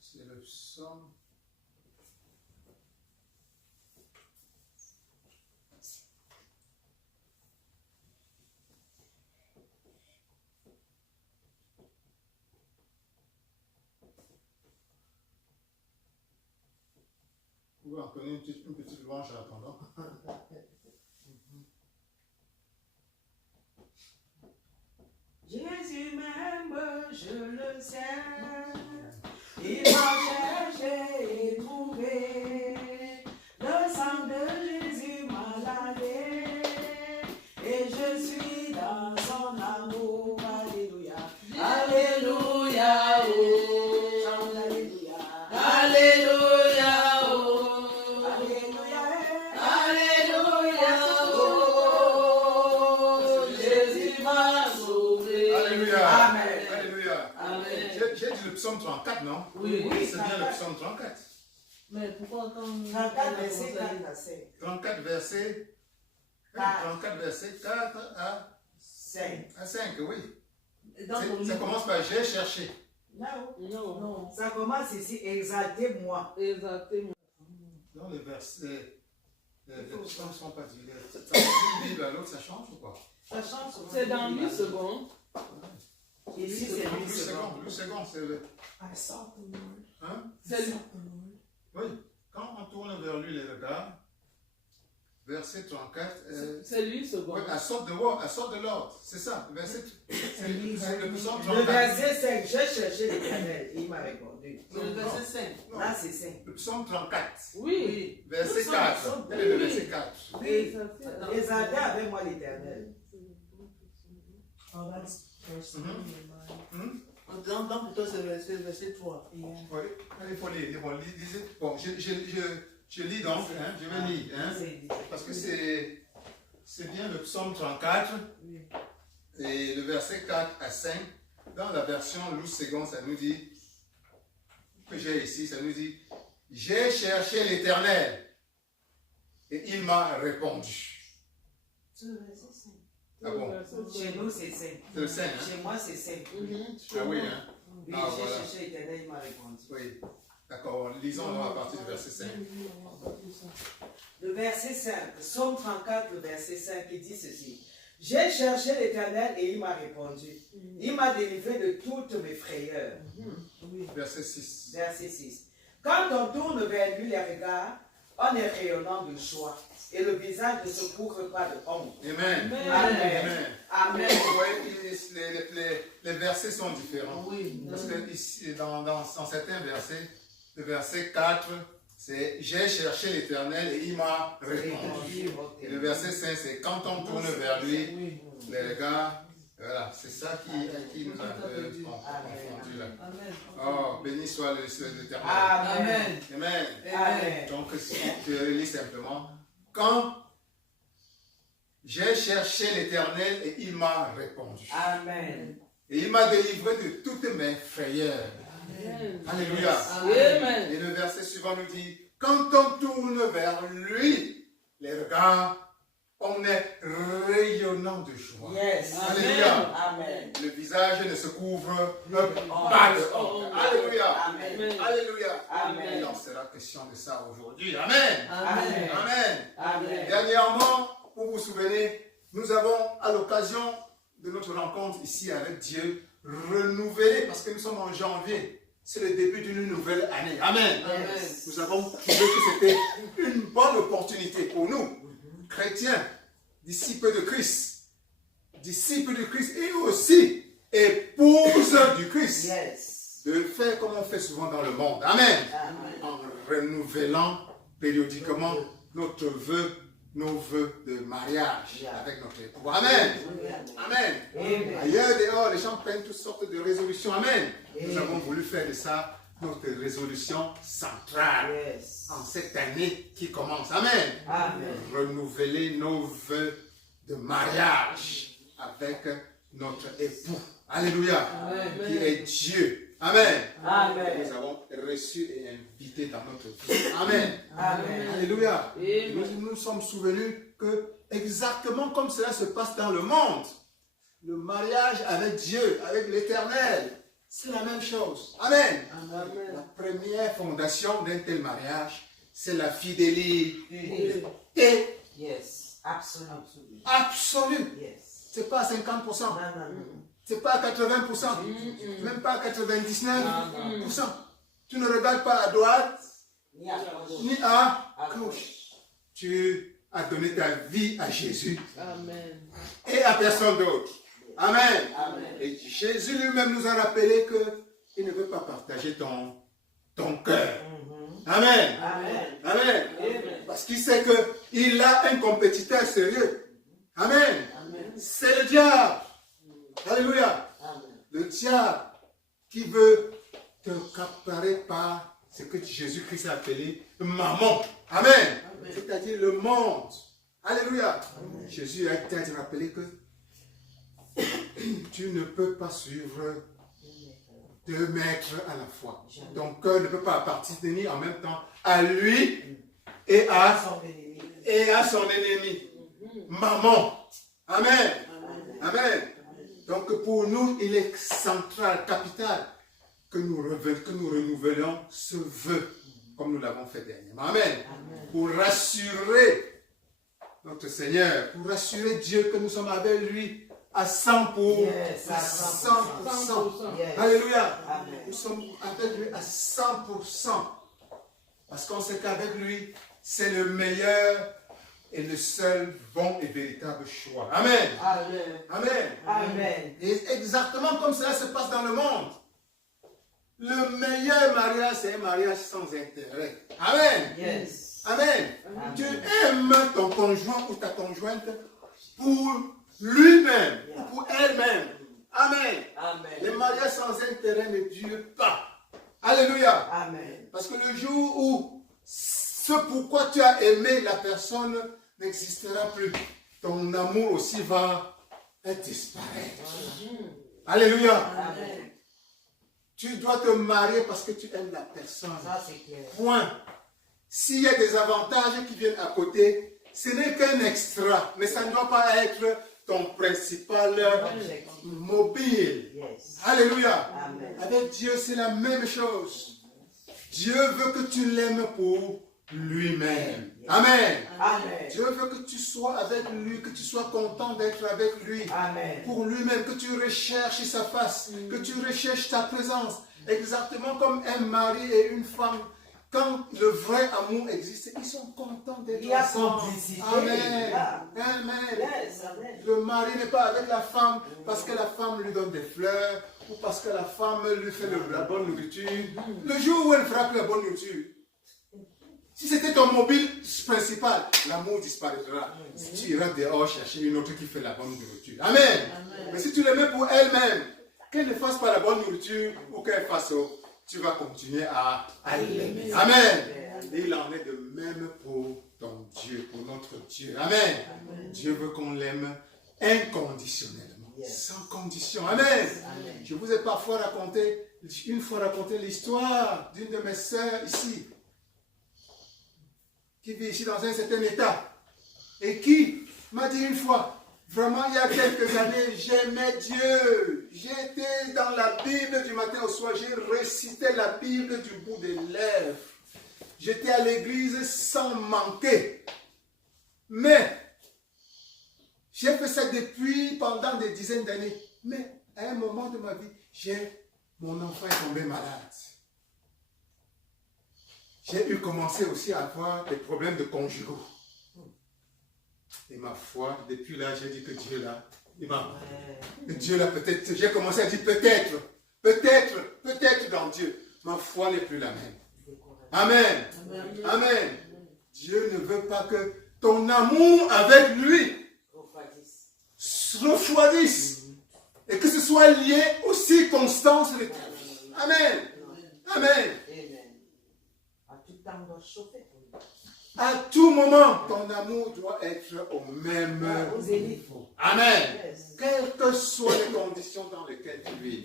C'est le psaume. Vous pouvez en connaître une petite louange en attendant. Jésus m'aime, je le sais. Il m'a cherché et trouvé. Le sang de Jésus m'a lavé. Et je suis dans son amour. Alléluia. Alléluia. Oh. Chante Alléluia. Alléluia, oh. Alléluia. Alléluia, oh. Jésus m'a sauvé. Alléluia. Amen. Alléluia. Amen. J'ai dit le psaume 34, non? Oui. C'est bien le psaume 34. Mais pourquoi quand... 34 verset 4 à 5. 34 versets. 34 versets 4 à 5, oui. Dans ton Ça livre. commence par j'ai cherché. Non. Non, non. Ça commence ici, exaltez-moi. Exactement. Dans les versets, les psaumes ne sont pas divisés. Ça d'une Bible à l'autre, ça change ou quoi? Ça change sur C'est dans 8 secondes. Ici, c'est 8 secondes. 8 secondes, c'est le. Hein? C'est Oui. Quand on tourne vers lui les regards, verset 34. c'est 8 secondes. Oui, elle sort de l'ordre. C'est ça. Verset. C'est le psaume Le 34. verset 5, j'ai cherché l'Éternel et il m'a répondu. Le verset 5. Non. Là, c'est 5. Le psaume 34. Oui. Verset Nous 4. sommes- Quel est le oui. verset 4? Oui, Ça fait- exaltez avec moi l'Éternel. Donc plutôt c'est verset 3. Oui, il faut lire. Bon, je lis donc, hein, je vais lire, hein, parce que c'est bien le psaume 34 et le verset 4 à 5. Dans la version Louis Segon, ça nous dit, que j'ai ici, ça nous dit, j'ai cherché l'Éternel et il m'a répondu. C'est le verset 5. Ah bon? Chez nous, c'est 5. C'est le 5, hein? Chez moi, c'est 5. Ah oui, hein? Oui, Ah, j'ai voilà. cherché l'Éternel, il m'a répondu. Oui. D'accord, lisons donc à partir du verset 5. Le verset 5, Psaume 34, le verset 5, il dit ceci. J'ai cherché l'Éternel et il m'a répondu. Il m'a délivré de toutes mes frayeurs. Verset 6. Verset 6. Quand on tourne vers lui les regards, on est rayonnant de joie et le visage ne se couvre pas de honte. Amen. Amen. Amen. Vous voyez, les versets sont différents. Oui. Parce que ici, dans certains versets, le verset 4, c'est j'ai cherché l'Éternel et il m'a répondu. Et le verset 5, c'est quand on tourne vers lui, les regards, voilà, c'est ça qui nous a confondu là. Amen. Oh, béni soit l'Éternel. Amen. Amen. Amen. Donc, je lis simplement. Quand j'ai cherché l'Éternel et il m'a répondu. Amen. Et il m'a délivré de toutes mes frayeurs. Alléluia. Amen. Et le verset suivant nous dit, quand on tourne vers lui, les regards, on est rayonnant de joie. Yes. Alléluia. Amen. Le visage ne se couvre pas de honte. Alléluia. Amen. Alléluia. Amen. Il en sera question de ça aujourd'hui. Amen. Amen. Amen. Amen. Dernièrement, vous vous souvenez, nous avons à l'occasion de notre rencontre ici avec Dieu renouvelé, parce que nous sommes en janvier. C'est le début d'une nouvelle année. Amen. Amen. Nous avons trouvé que c'était une bonne opportunité pour nous, chrétiens, disciples de Christ et aussi épouses du Christ, Yes. de faire comme on fait souvent dans le monde. Amen. Amen. En renouvelant périodiquement nos vœux de mariage avec notre époux. Amen. Amen. Amen. Ailleurs, dehors, les gens prennent toutes sortes de résolutions. Amen. Nous Amen. avons voulu faire de ça notre résolution centrale Yes. en cette année qui commence. Amen. Amen. Renouveler nos vœux de mariage avec notre époux. Alléluia. Amen. Qui est Dieu. Amen. Amen. Nous avons reçu et invité dans notre vie. Amen. Amen. Alléluia. Amen. Nous nous sommes souvenus que exactement comme cela se passe dans le monde, le mariage avec Dieu, avec l'Éternel, c'est la même chose. Amen. La Amen. première fondation d'un tel mariage, c'est la fidélité Yes. Absolutely. absolue. Yes. C'est pas à 50%, Non, non, non. c'est pas à 80%, même pas à 99%. Tu ne regardes pas à droite Ni à gauche. ni à À gauche. Tu as donné ta vie à Jésus Amen. et à personne d'autre. Amen. Amen. Et Jésus lui-même nous a rappelé qu'il ne veut pas partager ton cœur. Amen. Amen. Amen. Amen. Parce qu'il sait qu'il a un compétiteur sérieux. Amen. Amen. C'est le diable. Alléluia. Amen. Le diable qui veut te capturer par ce que Jésus-Christ a appelé maman. Amen. C'est-à-dire le monde. Alléluia. Jésus a été rappelé que tu ne peux pas suivre deux maîtres à la fois. Ton cœur ne peut pas appartenir en même temps à lui et à Son ennemi. son ennemi. Maman. Amen. Amen. Donc pour nous, il est central, capital, que nous renouvelons ce vœu, comme nous l'avons fait dernièrement. Amen. Pour rassurer notre Seigneur, pour rassurer Dieu que nous sommes avec lui à 100%. Yes, à 100%. Yes. Alléluia. Amen. Nous sommes avec lui à 100%. Parce qu'on sait qu'avec lui, c'est le meilleur et le seul bon et véritable choix. Amen. Amen. Amen. Amen. Et exactement comme cela se passe dans le monde. Le meilleur mariage, c'est un mariage sans intérêt. Amen. Yes. Amen. Amen. Tu aimes ton conjoint ou ta conjointe pour lui-même ou pour elle-même. Amen. Amen. Les mariages sans intérêt ne durent pas. Alléluia. Amen. Parce que le jour où ce pourquoi tu as aimé la personne n'existera plus, ton amour aussi va disparaître. Alléluia. Amen. Tu dois te marier parce que tu aimes la personne. Ça, c'est clair. Point. S'il y a des avantages qui viennent à côté, ce n'est qu'un extra, mais ça ne doit pas être ton principal Objectif. mobile. Yes. Alléluia. Amen. Avec Dieu, c'est la même chose. Dieu veut que tu l'aimes pour lui-même. Amen. Amen. Dieu veut que tu sois avec lui, que tu sois content d'être avec lui. Amen. Pour lui-même, que tu recherches sa face, que tu recherches ta présence. Exactement comme un mari et une femme. Quand le vrai amour existe, ils sont contents d'être Il y a ensemble. complicité. Amen. Yeah. Amen. Yes. Amen. Le mari n'est pas avec la femme parce que la femme lui donne des fleurs ou parce que la femme lui fait la bonne nourriture. Le jour où elle fera plus la bonne nourriture, si c'était ton mobile principal, l'amour disparaîtra. Tu iras dehors chercher une autre qui fait la bonne nourriture. Amen. Mais si tu l'aimais pour elle-même, qu'elle ne fasse pas la bonne nourriture ou qu'elle fasse tu vas continuer à l'aimer. Amen. Et il en est de même pour ton Dieu, pour notre Dieu. Amen. Dieu veut qu'on l'aime inconditionnellement, sans condition. Amen. Je vous ai parfois raconté, une fois raconté l'histoire d'une de mes sœurs ici, qui vit ici dans un certain état, et qui m'a dit une fois, vraiment il y a quelques années, j'aimais Dieu, j'étais dans la Bible du matin au soir, j'ai récité la Bible du bout des lèvres, j'étais à l'église sans manquer, mais J'ai fait ça depuis pendant des dizaines d'années. Mais à un moment de ma vie, mon enfant est tombé malade. J'ai eu commencé aussi à avoir des problèmes de conjugaux. Et ma foi, depuis là, j'ai dit que Dieu là, Dieu là, peut-être, j'ai commencé à dire peut-être dans Dieu. Ma foi n'est plus la même. Amen. Amen. Dieu ne veut pas que ton amour avec lui refroidisse. Et que ce soit lié aux circonstances de ta vie. Amen. Amen. À tout moment, ton amour doit être au même niveau. Amen. Quelles que soient les conditions dans lesquelles tu vis.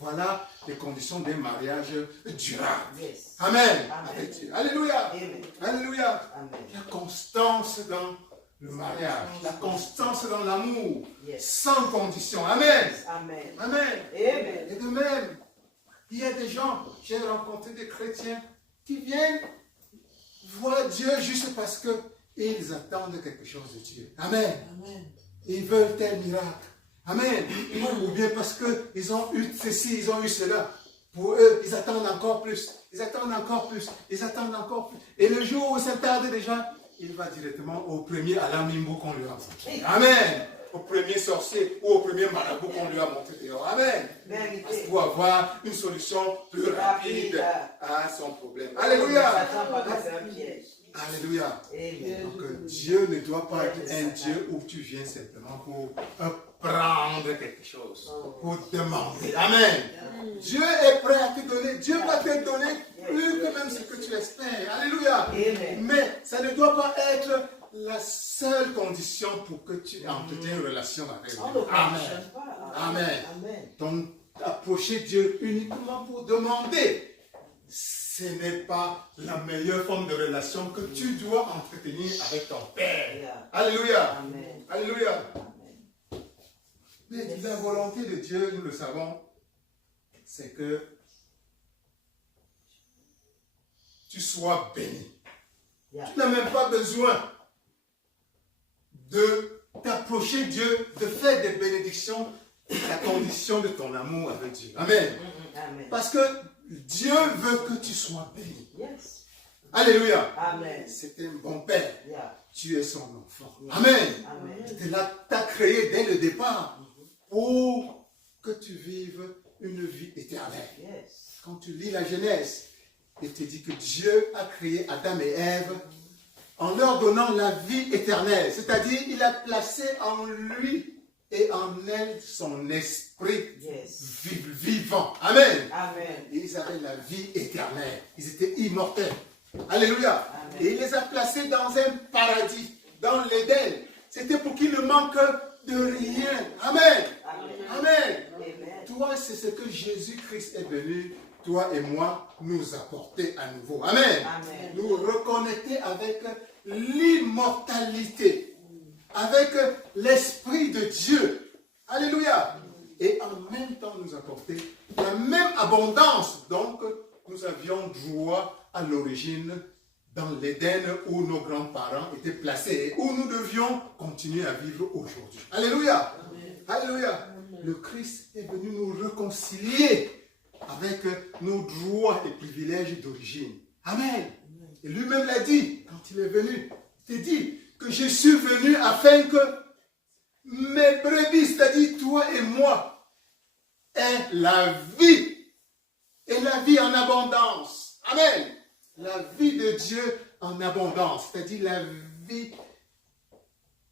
Voilà les conditions d'un mariage durable. Amen. Avec Dieu. Alléluia. Alléluia. La constance dans le mariage. La constance dans l'amour. Sans condition. Amen. Amen. Et de même, il y a des gens, j'ai rencontré des chrétiens qui viennent voir Dieu juste parce qu'ils attendent quelque chose de Dieu. Amen. Ils veulent tel miracle. Amen. Ou bien parce qu'ils ont eu ceci, ils ont eu cela. Pour eux, ils attendent encore plus. Ils attendent encore plus. Ils attendent encore plus. Et le jour où ça tarde déjà, il va directement au premier alamimbo qu'on lui a montré. Amen. Au premier sorcier ou au premier marabout qu'on lui a montré dehors. Amen. Pour avoir une solution plus rapide à son problème. Alléluia. Alléluia. Donc Dieu ne doit pas être un Dieu où tu viens simplement pour prendre quelque chose, pour demander. Amen. Dieu est prêt à te donner. Dieu va te donner plus que même ce que tu espères. Alléluia. Mais ça ne doit pas être la seule condition pour que tu entretiennes une relation avec Dieu. Amen. Amen. Donc, approcher Dieu uniquement pour demander, ce n'est pas la meilleure forme de relation que tu dois entretenir avec ton Père. Alléluia. Alléluia. Mais la volonté de Dieu, nous le savons, c'est que tu sois béni. Tu n'as même pas besoin de t'approcher Dieu, de faire des bénédictions, la condition de ton amour avec Dieu. Amen. Parce que Dieu veut que tu sois béni. Alléluia. C'est un bon Père. Tu es son enfant. Amen. Il t'a créé dès le départ pour que tu vives une vie éternelle. Quand tu lis la Genèse, il te dit que Dieu a créé Adam et Ève en leur donnant la vie éternelle. C'est-à-dire, il a placé en lui et en elle son esprit vivant. Amen. Et ils avaient la vie éternelle. Ils étaient immortels. Alléluia. Et il les a placés dans un paradis, dans l'Éden. C'était pour qu'ils ne manquent de rien. Amen. Amen. Toi, c'est ce que Jésus-Christ est venu, toi et moi, nous apporter à nouveau. Amen. Nous reconnecter avec l'immortalité, avec l'Esprit de Dieu. Alléluia. Et en même temps nous apporter la même abondance. Donc, nous avions droit à l'origine dans l'Éden où nos grands-parents étaient placés et où nous devions continuer à vivre aujourd'hui. Alléluia. Alléluia. Le Christ est venu nous réconcilier avec nos droits et privilèges d'origine. Amen. Et lui-même l'a dit quand il est venu. Il a dit que je suis venu afin que mes brebis, c'est-à-dire toi et moi, aient la vie. Et la vie en abondance. Amen. La vie de Dieu en abondance. C'est-à-dire la vie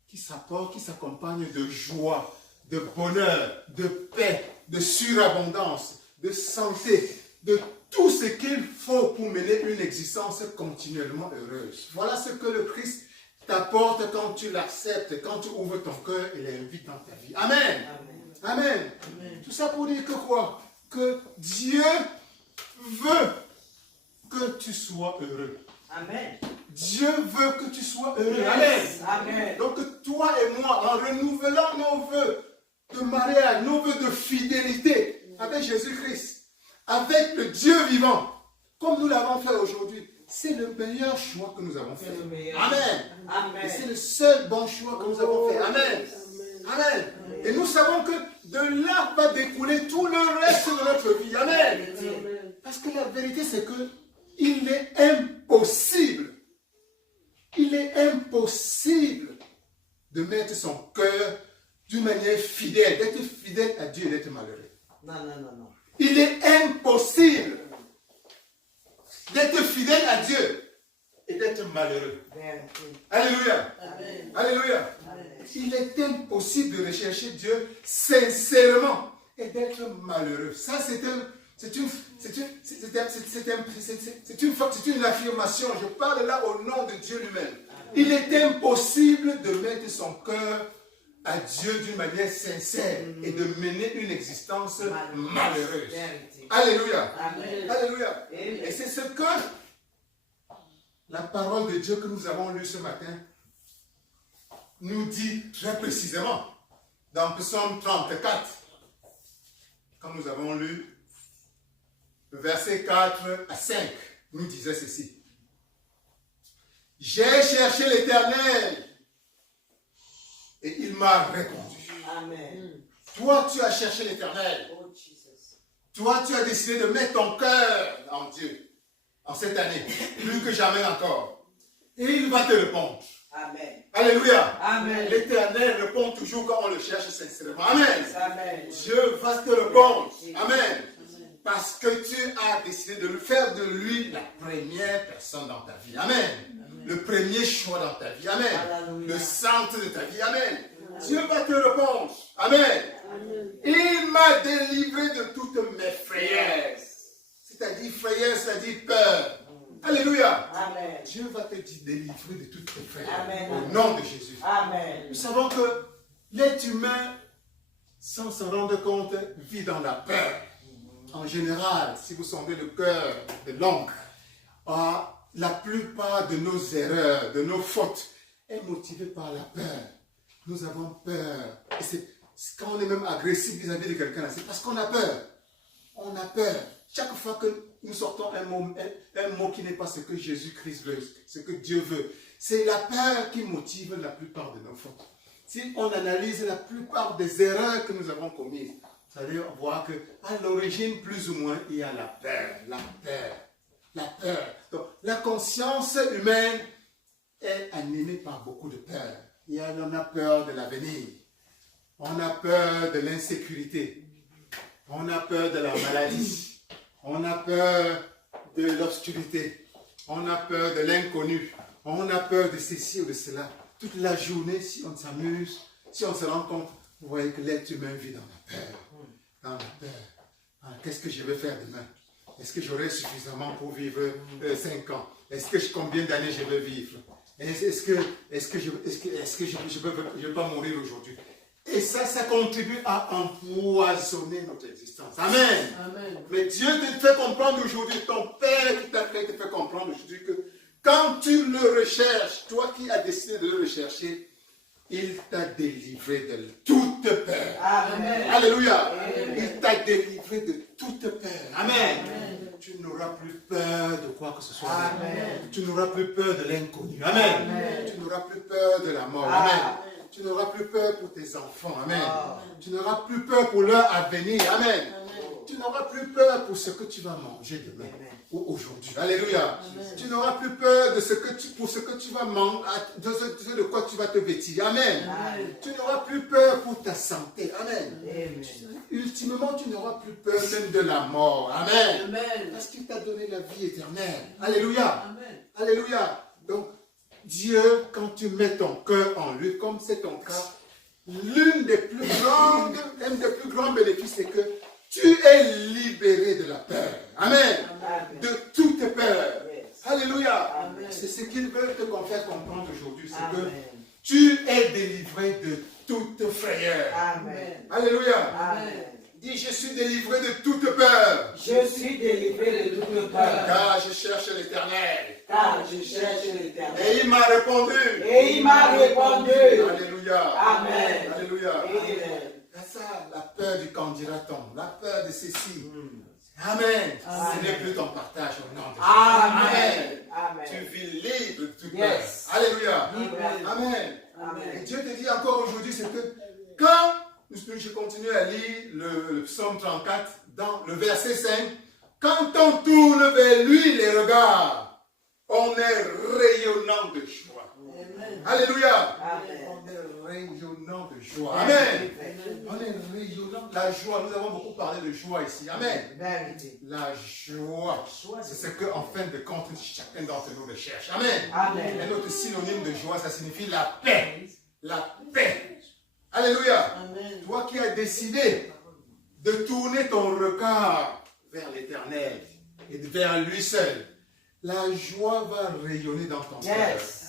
qui s'apporte, qui s'accompagne de joie, de bonheur, de paix, de surabondance, de santé, de tout ce qu'il faut pour mener une existence continuellement heureuse. Voilà ce que le Christ t'apporte quand tu l'acceptes, quand tu ouvres ton cœur et l'invites dans ta vie. Amen. Amen. Tout ça pour dire que quoi? Que Dieu veut que tu sois heureux. Amen. Dieu veut que tu sois heureux. Amen. Amen. Donc toi et moi, en renouvelant nos vœux de mariage, nos vœux de fidélité avec Jésus-Christ, avec le Dieu vivant, comme nous l'avons fait aujourd'hui, c'est le meilleur choix que nous avons fait. C'est le meilleur. Amen. Amen. Et c'est le seul bon choix que nous avons fait. Amen. Amen. Et nous savons que de là va découler tout le reste de notre vie. Amen. Parce que la vérité, c'est que il est impossible de mettre son cœur d'une manière fidèle, d'être fidèle à Dieu et d'être malheureux. Non, non, non, non. Il est impossible d'être fidèle à Dieu et d'être malheureux. Vérité. Alléluia. Amen. Alléluia. Amen. Il est impossible de rechercher Dieu sincèrement et d'être malheureux. Ça, c'est une affirmation. Je parle là au nom de Dieu lui-même. Il est impossible de mettre son cœur à Dieu d'une manière sincère et de mener une existence malheureuse. Vérité. Alléluia. Amen. Alléluia. Amen. Et c'est ce que la parole de Dieu que nous avons lue ce matin nous dit très précisément dans Psaume 34, quand nous avons lu le verset 4 à 5, nous disait ceci. J'ai cherché l'Éternel et il m'a répondu. Amen. Toi, tu as cherché l'Éternel. Oh, Jesus. Toi, tu as décidé de mettre ton cœur en Dieu en cette année, plus que jamais encore. Et il va te répondre. Amen. Alléluia. Amen. L'Éternel répond toujours quand on le cherche sincèrement. Amen. Amen. Dieu va te répondre. Amen. Parce que tu as décidé de faire de lui la première personne dans ta vie. Amen. Le premier choix dans ta vie. Amen. Alléluia. Le centre de ta vie. Amen. Dieu va te répondre. Amen. Il m'a délivré de toutes mes frayeurs. C'est-à-dire frayeur, c'est-à-dire peur. Alléluia. Amen. Dieu va te délivrer de toutes tes frayeurs. Amen. Au nom de Jésus. Amen. Nous savons que l'être humain, sans s'en rendre compte, vit dans la peur. En général, si vous sondez le cœur de l'homme, la plupart de nos erreurs, de nos fautes, est motivée par la peur. Nous avons peur. Et quand on est même agressif vis-à-vis de quelqu'un, c'est parce qu'on a peur. On a peur. Chaque fois que nous sortons un mot qui n'est pas ce que Jésus-Christ veut, ce que Dieu veut, c'est la peur qui motive la plupart de nos fautes. Si on analyse la plupart des erreurs que nous avons commises, vous allez voir qu'à l'origine, plus ou moins, il y a la peur, la peur, la peur. Donc, la conscience humaine est animée par beaucoup de peur. On a peur de l'avenir, on a peur de l'insécurité, on a peur de la maladie, on a peur de l'obscurité, on a peur de l'inconnu, on a peur de ceci ou de cela. Toute la journée, si on s'amuse, si on se rend compte, vous voyez que l'être humain vit dans la peur. Dans la peur. Qu'est-ce que je vais faire demain? Est-ce que j'aurai suffisamment pour vivre 5 ans? Combien d'années je vais vivre? Est-ce que je ne vais pas mourir aujourd'hui? Et ça contribue à empoisonner notre existence. Amen. Amen. Mais Dieu te fait comprendre aujourd'hui, ton Père qui t'a créé te fait comprendre aujourd'hui que quand tu le recherches, toi qui as décidé de le rechercher, il t'a délivré de toute peur. Amen. Alléluia. Amen. Il t'a délivré de toute peur. Amen. Tu n'auras plus peur de quoi que ce soit. Amen. Tu n'auras plus peur de l'inconnu. Amen. Amen. Tu n'auras plus peur de la mort. Amen. Tu n'auras plus peur pour tes enfants. Amen. Tu n'auras plus peur pour leur avenir. Amen. Tu n'auras plus peur pour ce que tu vas manger demain ou aujourd'hui. Alléluia. Tu n'auras plus peur de ce que tu vas manger, de quoi tu vas te vêtir. Amen. Tu n'auras plus peur pour ta santé. Amen. Ultimement, tu n'auras plus peur même de la mort. Amen. Amen. Parce qu'il t'a donné la vie éternelle. Alléluia. Amen. Alléluia. Donc, Dieu, quand tu mets ton cœur en lui, comme c'est ton cas, l'un des plus grands bénéfices, c'est que tu es libéré de la peur. Amen. Amen. De toute peur. Yes. Alléluia. Amen. C'est ce qu'il veut te faire comprendre aujourd'hui. C'est que Amen. tu es délivré de toute frayeur. Amen. Alléluia. Amen. Dis, je suis délivré de toute peur. Je suis délivré de toute peur, Car je cherche l'Éternel. car je cherche Et l'Éternel. il m'a répondu. Et il m'a répondu. Alléluia. Amen. Alléluia. Amen. C'est ça, la peur du candidaton, la peur de ceci. Amen. Ce n'est plus ton partage au nom de Jésus. Amen. Amen. Dieu te dit encore aujourd'hui, c'est que quand je continue à lire le psaume 34, dans le verset 5, quand on tourne vers lui les regards, on est rayonnant de joie. Amen. Alléluia. Amen. On est rayonnant de joie. Amen. On est rayonnant de la joie. Nous avons beaucoup parlé de joie ici. Amen. Vérité. La joie, c'est ce que, en fin de compte, chacun d'entre nous recherche. Amen. Amen. Un autre synonyme de joie, ça signifie la paix. La paix. Alléluia. Amen. Toi qui as décidé de tourner ton regard vers l'éternel et vers lui seul, la joie va rayonner dans ton cœur. Yes.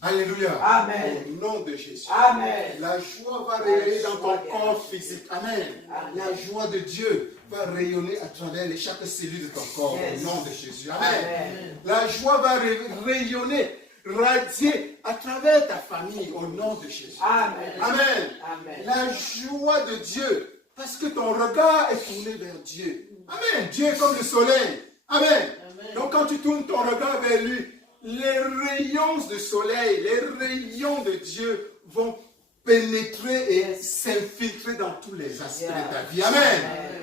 Alléluia. Amen. Au nom de Jésus. Amen. La joie va rayonner dans ton corps physique. Amen. La joie de Dieu va rayonner à travers chaque cellule de ton corps. Yes. Au nom de Jésus. Amen. Amen. La joie va rayonner, radier à travers ta famille. Au nom de Jésus. Amen. Amen. Amen. La joie de Dieu. Parce que ton regard est tourné vers Dieu. Amen. Dieu est comme le soleil. Amen. Amen. Donc quand tu tournes ton regard vers lui, les rayons du soleil, les rayons de Dieu vont pénétrer et s'infiltrer dans tous les aspects de ta vie. Amen.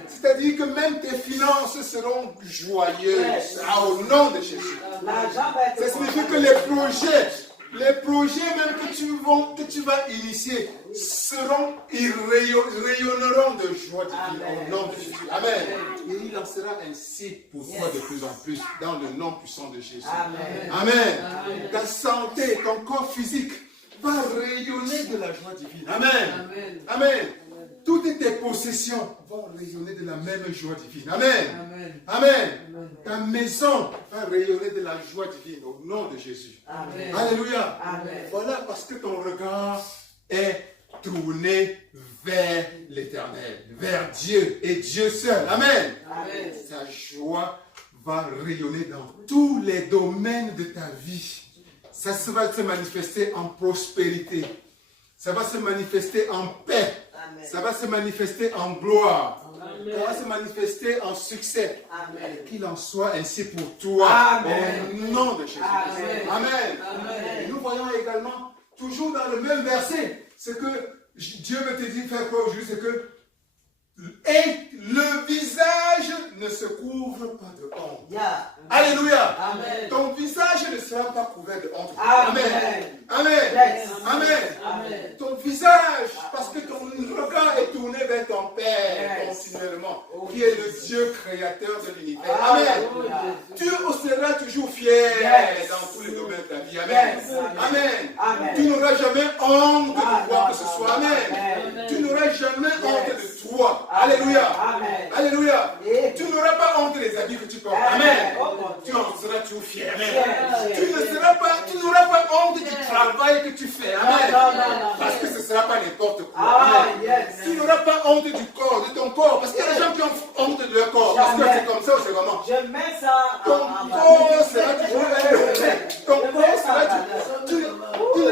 C'est-à-dire que même tes finances seront joyeuses. Ah, au nom de Jésus. L'argent va être Ça signifie que les projets même que tu vas initier seront, ils rayonneront de joie divine au nom de Jésus. Amen. Et il en sera ainsi pour toi de plus en plus dans le nom puissant de Jésus. Amen. Amen. Ta santé, ton corps physique va rayonner de la joie divine. Amen. Amen. Amen. Toutes tes possessions vont rayonner de la même joie divine. Amen. Amen. Amen. Ta maison va rayonner de la joie divine au nom de Jésus. Amen. Alléluia. Amen. Voilà parce que ton regard est tourné vers l'éternel, vers Dieu et Dieu seul. Amen. Amen. Ta joie va rayonner dans tous les domaines de ta vie. Ça va se manifester en prospérité. Ça va se manifester en paix. Amen. Ça va se manifester en gloire. Amen. Ça va se manifester en succès. Amen. Qu'il en soit ainsi pour toi. Amen. Au nom de Jésus. Amen. Amen. Amen. Et nous voyons également, toujours dans le même verset, ce que Dieu veut te dire, faire quoi aujourd'hui, c'est que et le visage ne se couvre pas de honte. Yeah. Alléluia. Amen. Ton visage ne sera pas couvert de honte. Amen. Amen. Yes. Amen. Amen. Ton visage, parce que ton regard est tourné vers ton Père Yes. continuellement, Oh, qui est le Jesus. Dieu créateur de l'univers. Amen. Amen. Tu seras toujours fier Yes. dans tous les domaines de ta vie. Amen. Yes. Amen. Amen. Tu n'auras jamais honte de quoi non, que ce non, soit. non. Amen. Amen. Tu n'auras jamais Yes. honte de toi. Amen. Alléluia. Amen. Alléluia. Et- Tu n'auras pas honte des habits que tu portes. Amen. Amen. Oh, mon Tu Dieu. en seras toujours fier. Amen. Yes. Tu n'auras pas honte du travail que tu fais. Amen. Non, non, non, non. Parce que ce ne sera pas n'importe quoi. Ah, Amen. yes. Tu n'auras pas honte du corps, de ton corps. Parce qu'il y a des gens qui ont honte de leur corps. Parce que Jamais. c'est comme ça ou c'est comment. Je mets ça Ton corps sera toujours ton corps sera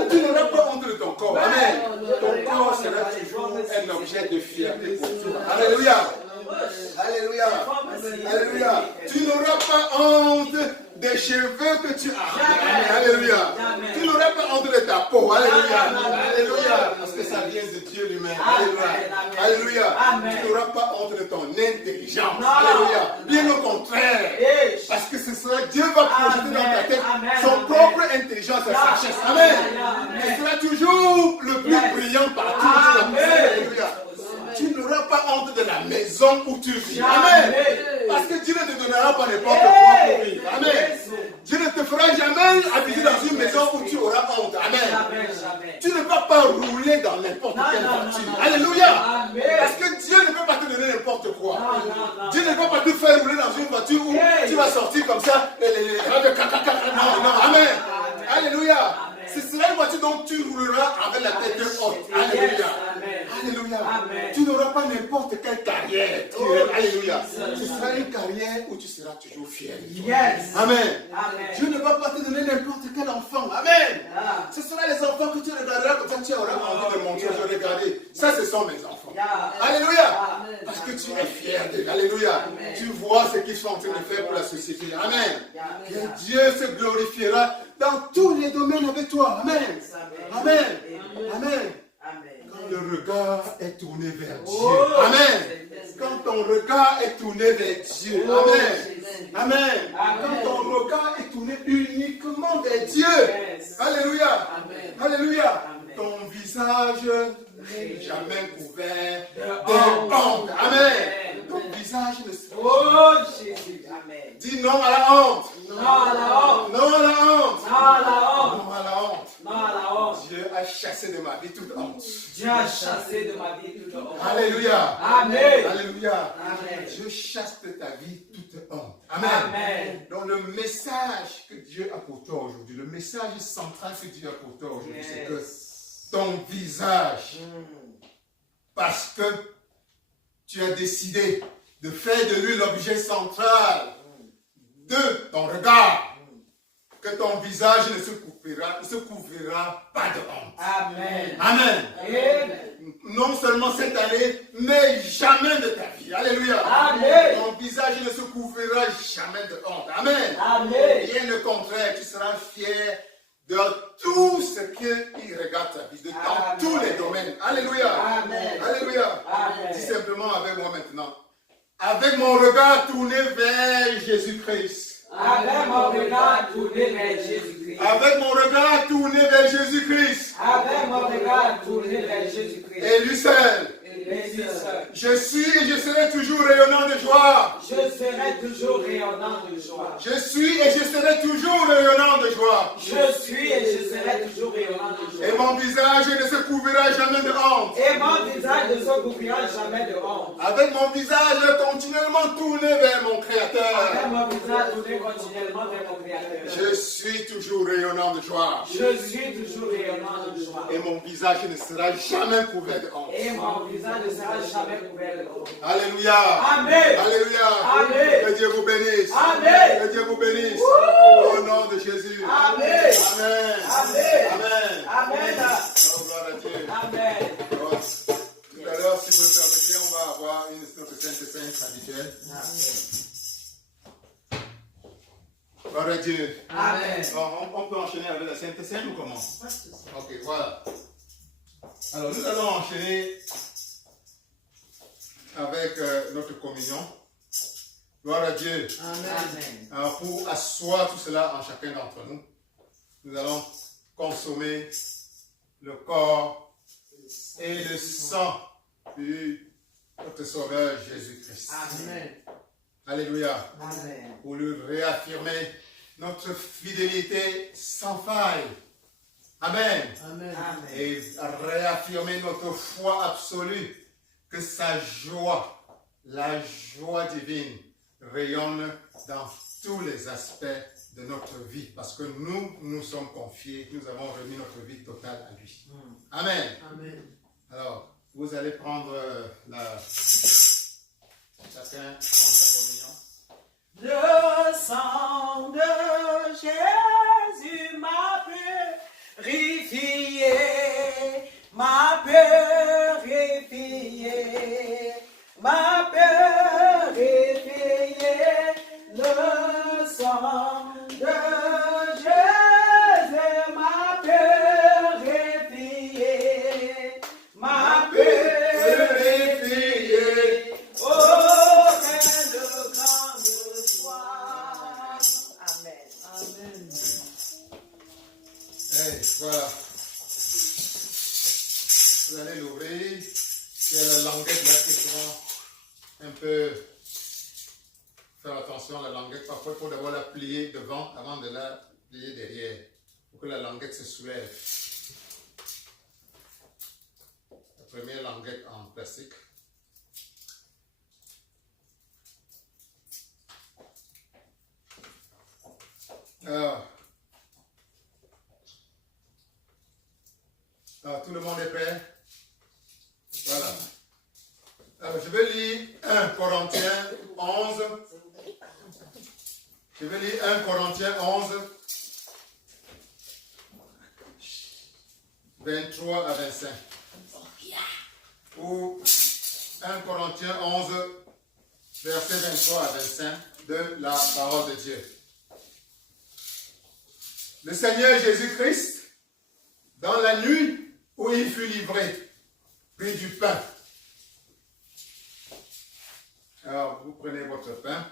tu n'auras pas honte de ton corps. Amen. Ton corps sera toujours un objet de fierté pour toi. Alléluia. Alléluia. Alléluia. Tu n'auras pas honte des cheveux que tu as. Amen. Alléluia. Tu n'auras pas honte de ta peau. Alléluia. Alléluia. Parce que ça vient de Dieu lui-même. Alléluia. Alléluia. Tu n'auras pas honte de ton intelligence. Alléluia. Bien au contraire. Parce que ce sera Dieu va projeter dans ta tête son propre intelligence et sagesse. Amen. Ce sera toujours le plus brillant partout. Alléluia. Tu n'auras pas honte de la maison où tu vis. Amen. Parce que Dieu ne te donnera pas n'importe quoi pour vivre. Amen. Dieu ne te fera jamais habiter dans une maison où tu auras honte. Amen. Tu ne vas pas rouler dans n'importe quelle voiture. Alléluia. Parce que Dieu ne peut pas te donner n'importe quoi. Dieu ne peut pas te faire rouler dans une voiture où tu vas sortir comme ça. Non, non. Amen. Alléluia. Ce sera une voiture dont tu rouleras avec la tête haute. Alléluia. Alléluia. Tu n'auras pas n'importe quelle carrière. Alléluia. Ce sera une carrière où tu seras toujours fier. Yes. Amen. Amen. Dieu ne va pas te donner n'importe quel enfant. Amen. Ce sera les enfants que tu regarderas comme ça. Tu auras envie de montrer. Je regarder. Ça, ce sont mes enfants. Alléluia. Parce que tu es fier d'eux. Alléluia. Tu vois ce qu'ils sont en train de faire pour la société. Amen. Que Dieu se glorifiera dans tous les domaines avec toi. Amen. Amen. Amen. tourné vers Dieu. Oh, Amen. Quand ton regard est tourné vers Dieu. Amen. Amen. Quand ton regard est tourné uniquement vers Dieu. Yes. Alléluia. Amen. Alléluia. Amen. Ton visage n'est jamais couvert De de honte. Amen. Amen. Ton visage ne se... Oh Jésus. Amen. Dis non à la honte. Non à la honte. Non à la honte. Non à la honte. Non à la honte. Non à la honte. Dieu a chassé de ma vie toute honte. Dieu a chassé de ma vie toute honte. Alléluia. Amen. Alléluia. Amen. Dieu chasse de ta vie toute honte. Amen. Amen. Donc le message que Dieu a pour toi aujourd'hui, le message central que Dieu a pour toi aujourd'hui, c'est que ton visage, parce que tu as décidé de faire de lui l'objet central de ton regard, que ton visage ne se couvrira pas de honte. Amen. Amen. Amen. Non seulement cette année, mais jamais de ta vie. Alléluia. Amen. Ton visage ne se couvrira jamais de honte. Amen. Amen. Bien le contraire, tu seras fier de tout ce qu'il regarde ta vie, dans Amen. tous les domaines. Alléluia. Amen. Alléluia. Amen. Dis simplement avec moi maintenant. Avec mon regard tourné vers Jésus-Christ. Avec mon regard tourné vers Jésus-Christ. Avec mon regard tourné vers Jésus-Christ. Avec mon regard tourné vers Jésus-Christ. Et lui seul. Et lui seul. Je suis et je serai toujours rayonnant de joie. Je serai toujours rayonnant de joie. Je suis et je serai toujours rayonnant de joie. Je suis et je serai toujours rayonnant de joie. Et mon visage ne se couvrira jamais de honte. Et mon visage ne se couvrira jamais de honte. Avec mon visage continuellement tourné vers mon Avec Créateur. mon visage tourné continuellement vers mon Créateur. Je suis toujours rayonnant de joie. Je suis toujours rayonnant de joie. Et mon visage ne sera jamais couvert de honte. Et mon visage ne sera jamais couvert de honte. Alléluia. Amen. Alléluia. Amen. Que Dieu vous bénisse. Amen. Que Dieu vous bénisse. Au nom de Jésus. Amen. Amen. Amen. Amen. Amen. Oh, gloire à Dieu. Amen. Oh, tout à l'heure, si vous le permettez, on va avoir notre Sainte Sainte habituelle. Gloire à Dieu. Amen. On peut enchaîner avec la Sainte Sainte ou comment? Ok, voilà. Alors, nous allons enchaîner avec notre communion. Gloire à Dieu. Amen. Alors, pour asseoir tout cela en chacun d'entre nous, nous allons consommer le corps et le sang de notre Sauveur Jésus-Christ. Amen. Alléluia. Amen. Pour lui réaffirmer notre fidélité sans faille. Amen. Amen. Amen. Et réaffirmer notre foi absolue que sa joie, la joie divine, rayonne dans tous les aspects de notre vie. Parce que nous sommes confiés, nous avons remis notre vie totale à lui. Amen. Amen. Alors, vous allez prendre chacun prend sa communion. Le sang de Jésus m'a purifié, m'a purifié, m'a purifié. Le sang de Jésus m'a purifié, m'a purifié. Oh, quelle grande joie. Amen. Amen. Hey, voilà. Vous allez l'ouvrir. Il y a la languette là qui est souvent un peu. Faire attention à la languette. Parfois, il faut d'abord la plier devant avant de la plier derrière. Pour que la languette se soulève. La première languette en plastique. Alors, tout le monde est prêt? Voilà. Alors, je vais lire 1 Corinthiens 11. Je vais lire 1 Corinthiens 11, 23 à 25. Ou 1 Corinthiens 11, verset 23 à 25 de la parole de Dieu. Le Seigneur Jésus-Christ, dans la nuit où il fut livré, prit du pain Alors, vous prenez votre pain.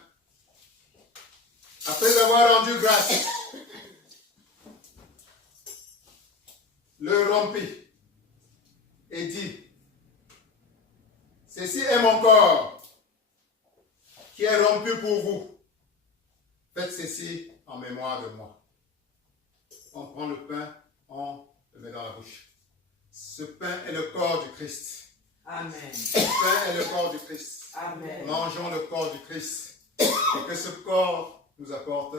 Après avoir rendu grâce, le rompit et dit, ceci est mon corps qui est rompu pour vous. Faites ceci en mémoire de moi. On prend le pain, on le met dans la bouche. Ce pain est le corps du Christ. Amen. Ce pain est le corps du Christ. Amen. Mangeons le corps du Christ. Et que ce corps nous apporte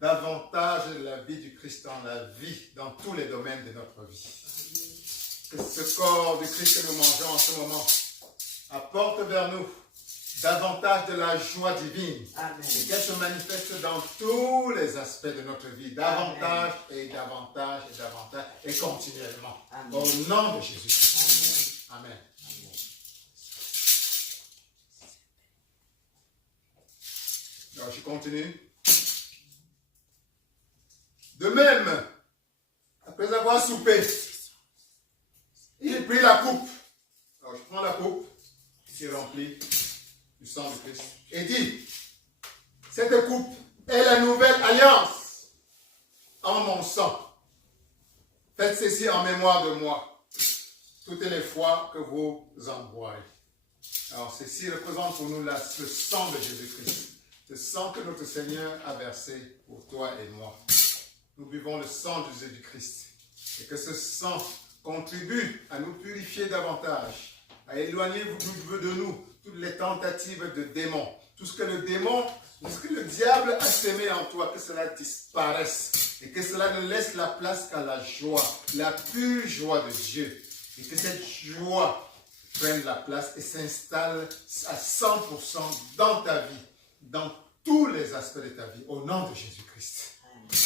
davantage de la vie du Christ dans la vie, dans tous les domaines de notre vie. Que ce corps du Christ que nous mangeons en ce moment apporte vers nous davantage de la joie divine. Amen. Et qu'elle se manifeste dans tous les aspects de notre vie, davantage et davantage et davantage et continuellement. Amen. Au nom de Jésus-Christ. Amen. Alors, je continue. De même, après avoir soupé, il prit la coupe. Alors, je prends la coupe qui est remplie du sang de Christ et dit, cette coupe est la nouvelle alliance en mon sang. Faites ceci en mémoire de moi, toutes les fois que vous en boirez. Alors, ceci représente pour nous le sang de Jésus-Christ. Le sang que notre Seigneur a versé pour toi et moi. Nous buvons le sang de Jésus-Christ. Et que ce sang contribue à nous purifier davantage, à éloigner de nous toutes les tentatives de démons. Tout ce que le démon, tout ce que le diable a semé en toi, que cela disparaisse. Et que cela ne laisse la place qu'à la joie, la pure joie de Dieu. Et que cette joie prenne la place et s'installe à 100% dans ta vie, dans tous les aspects de ta vie, au nom de Jésus-Christ.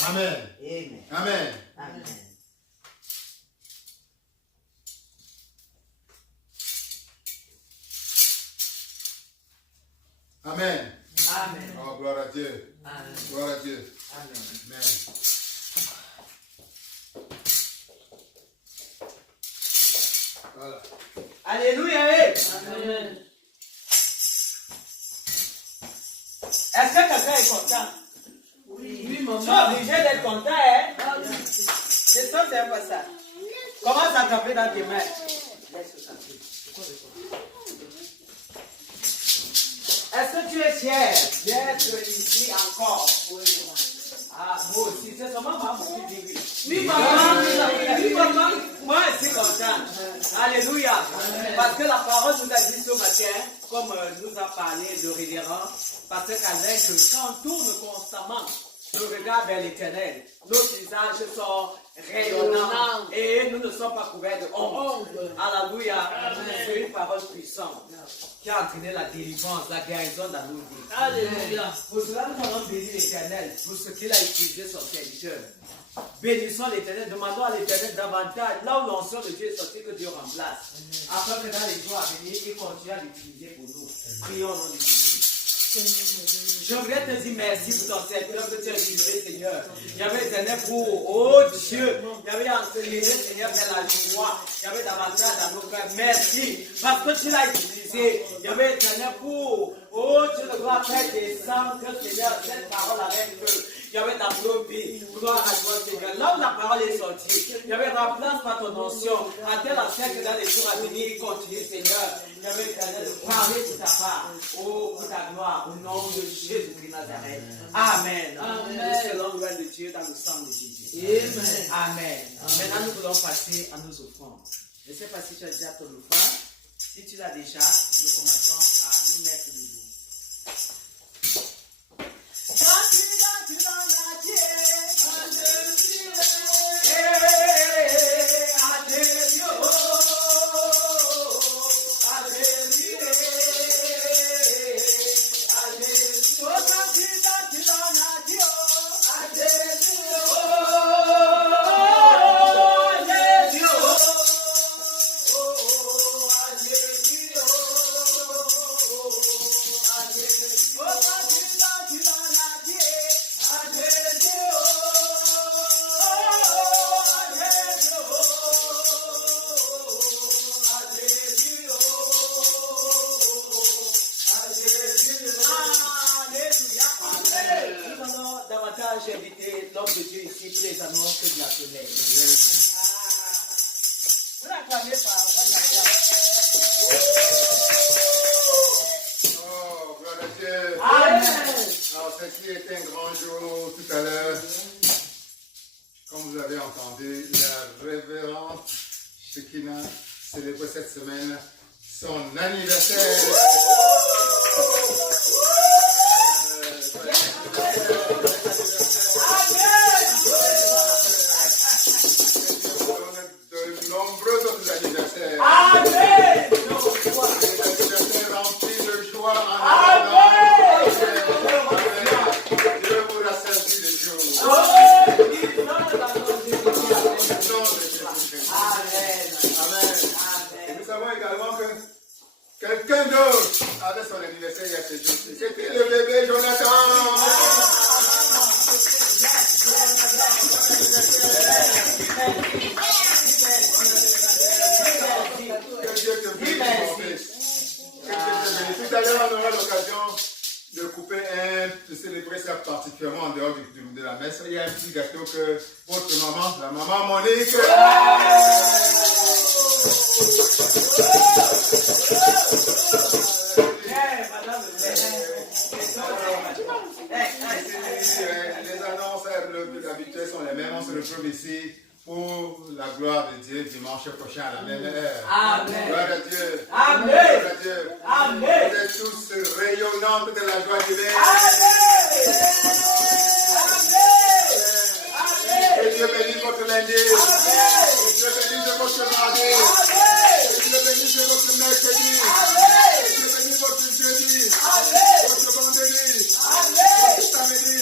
Amen. Amen. Amen. Amen. Amen. Amen. Oh, gloire à Dieu. Amen. Gloire à Dieu. Amen. Amen. Voilà. Alléluia. Amen. Est-ce que quelqu'un est content? Oui, Tu es maman. obligé d'être content, hein? C'est ça, c'est un peu ça. Commence à taper dans tes mains. Laisse ça. Est-ce que tu es fier d'être ici encore? Ah, moi aussi, c'est seulement maman qui dit oui. Oui, maman. Oui, maman. Moi, je suis content. Alléluia. Parce que la parole nous a dit ce matin, comme nous a parlé le révérend, parce que quand on tourne constamment le regard vers l'éternel, nos visages sont rayonnants et nous ne sommes pas couverts de honte. Alléluia. C'est une parole puissante qui a entraîné la délivrance, la guérison dans nos vies. Alléluia. Pour cela, nous allons bénir l'éternel pour ce qu'il a utilisé son serviteur. Bénissons l'éternel, demandons à l'éternel davantage, là où l'onction de Dieu est sorti, que Dieu remplace. Afin que dans les jours à venir, il continue à l'utiliser pour nous. Prions au nom de Jésus. Je voudrais te dire merci pour ton serviteur que tu as utilisé, Seigneur. Il y avait l'éternel pour, oh Dieu, il y avait entraîné, Seigneur, vers la joie. Il y avait davantage dans nos cœurs. Merci, parce que tu l'as utilisé. Il y avait l'éternel pour, oh Dieu, de gloire, faire descendre, que Seigneur, cette parole avec eux. Il y avait ta vie, gloire à toi, Seigneur. Là où la parole est sortie, il y avait remplace par ton onction, à tel aspect que dans les jours à venir, il continue, Seigneur. Il y avait l'éternel de parler de ta part, oh, pour ta gloire, au nom de Jésus-Christ Nazareth. Amen. Amen. C'est l'ongle de Dieu dans le sang de Jésus. Amen. Amen. Maintenant, nous voulons passer à nos offrandes. Je ne sais pas si tu as déjà ton offrande. Si tu l'as déjà, nous commençons à nous mettre debout. j'ai invité l'homme de Dieu ici pour les annonces de la semaine. Vous l'acclamez pas, moi j'acclame. Oh, gloire à Dieu. Amen. Alors, ceci est un grand jour tout à l'heure. Comme vous avez entendu, la révérende Shekinah célébrait cette semaine son anniversaire. De nombreux autres anniversaires. Amen. Des anniversaires remplis de joie en Amen. Amen. Dieu vous rassasie les jours. Amen. Nous savons également que quelqu'un d'autre avait son anniversaire il y a ces jours-ci. C'était le bébé Jonathan. Que Dieu te bénisse, mon fils. Que Dieu te bénisse. Tout à l'heure, on aura l'occasion de couper de célébrer ça particulièrement en dehors de la messe. Il y a un petit gâteau que votre maman, la maman Monique, les annonces habituelles sont les mêmes. On se retrouve ici pour la gloire de Dieu dimanche prochain à la même heure. Amen. Gloire à Dieu. Amen. Gloire à Dieu. Amen. Vous êtes tous rayonnantes de la joie divine. Que Dieu bénisse votre lundi. Que Dieu bénisse votre mardi. Que Dieu bénisse votre mercredi. Que Dieu bénisse votre jeudi. Votre vendredi. Votre samedi.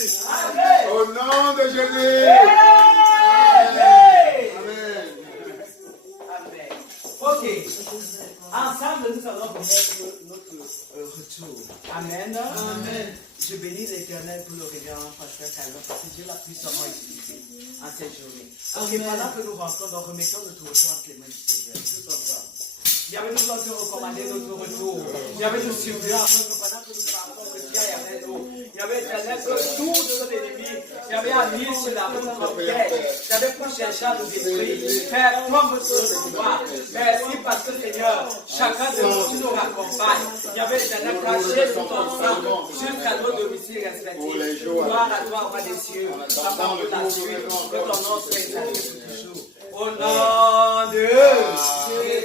Au nom de Jésus. Amen. Amen. Ok. Ensemble, nous allons remettre notre retour. Amen. Amen. Je bénis l'Éternel pour le révérend pasteur Calvin parce que Dieu l'a puissamment utilisé en cette journée. Ok, pendant que nous rentrons, nous remettons notre retour entre les mains du Seigneur. Tous ensemble. Il y avait nous autres recommander notre retour. Il y avait nous surveillant pendant que nous parlons que Dieu est avec nous. Il y avait l'Éternel que tout notre ennemi. Il y avait Ami sur la route comme tel. Il y avait pour chercher à nous détruire. Père, tombe sur le pouvoir. Merci parce que Seigneur, chacun de nous, tu nous raccompagnes. Il y avait l'Éternel caché tout ensemble jusqu'à nos domiciles respectifs. Gloire à toi, roi des cieux. Papa, pour la suite, que ton nom soit exalté pour toujours. Au nom de Jésus.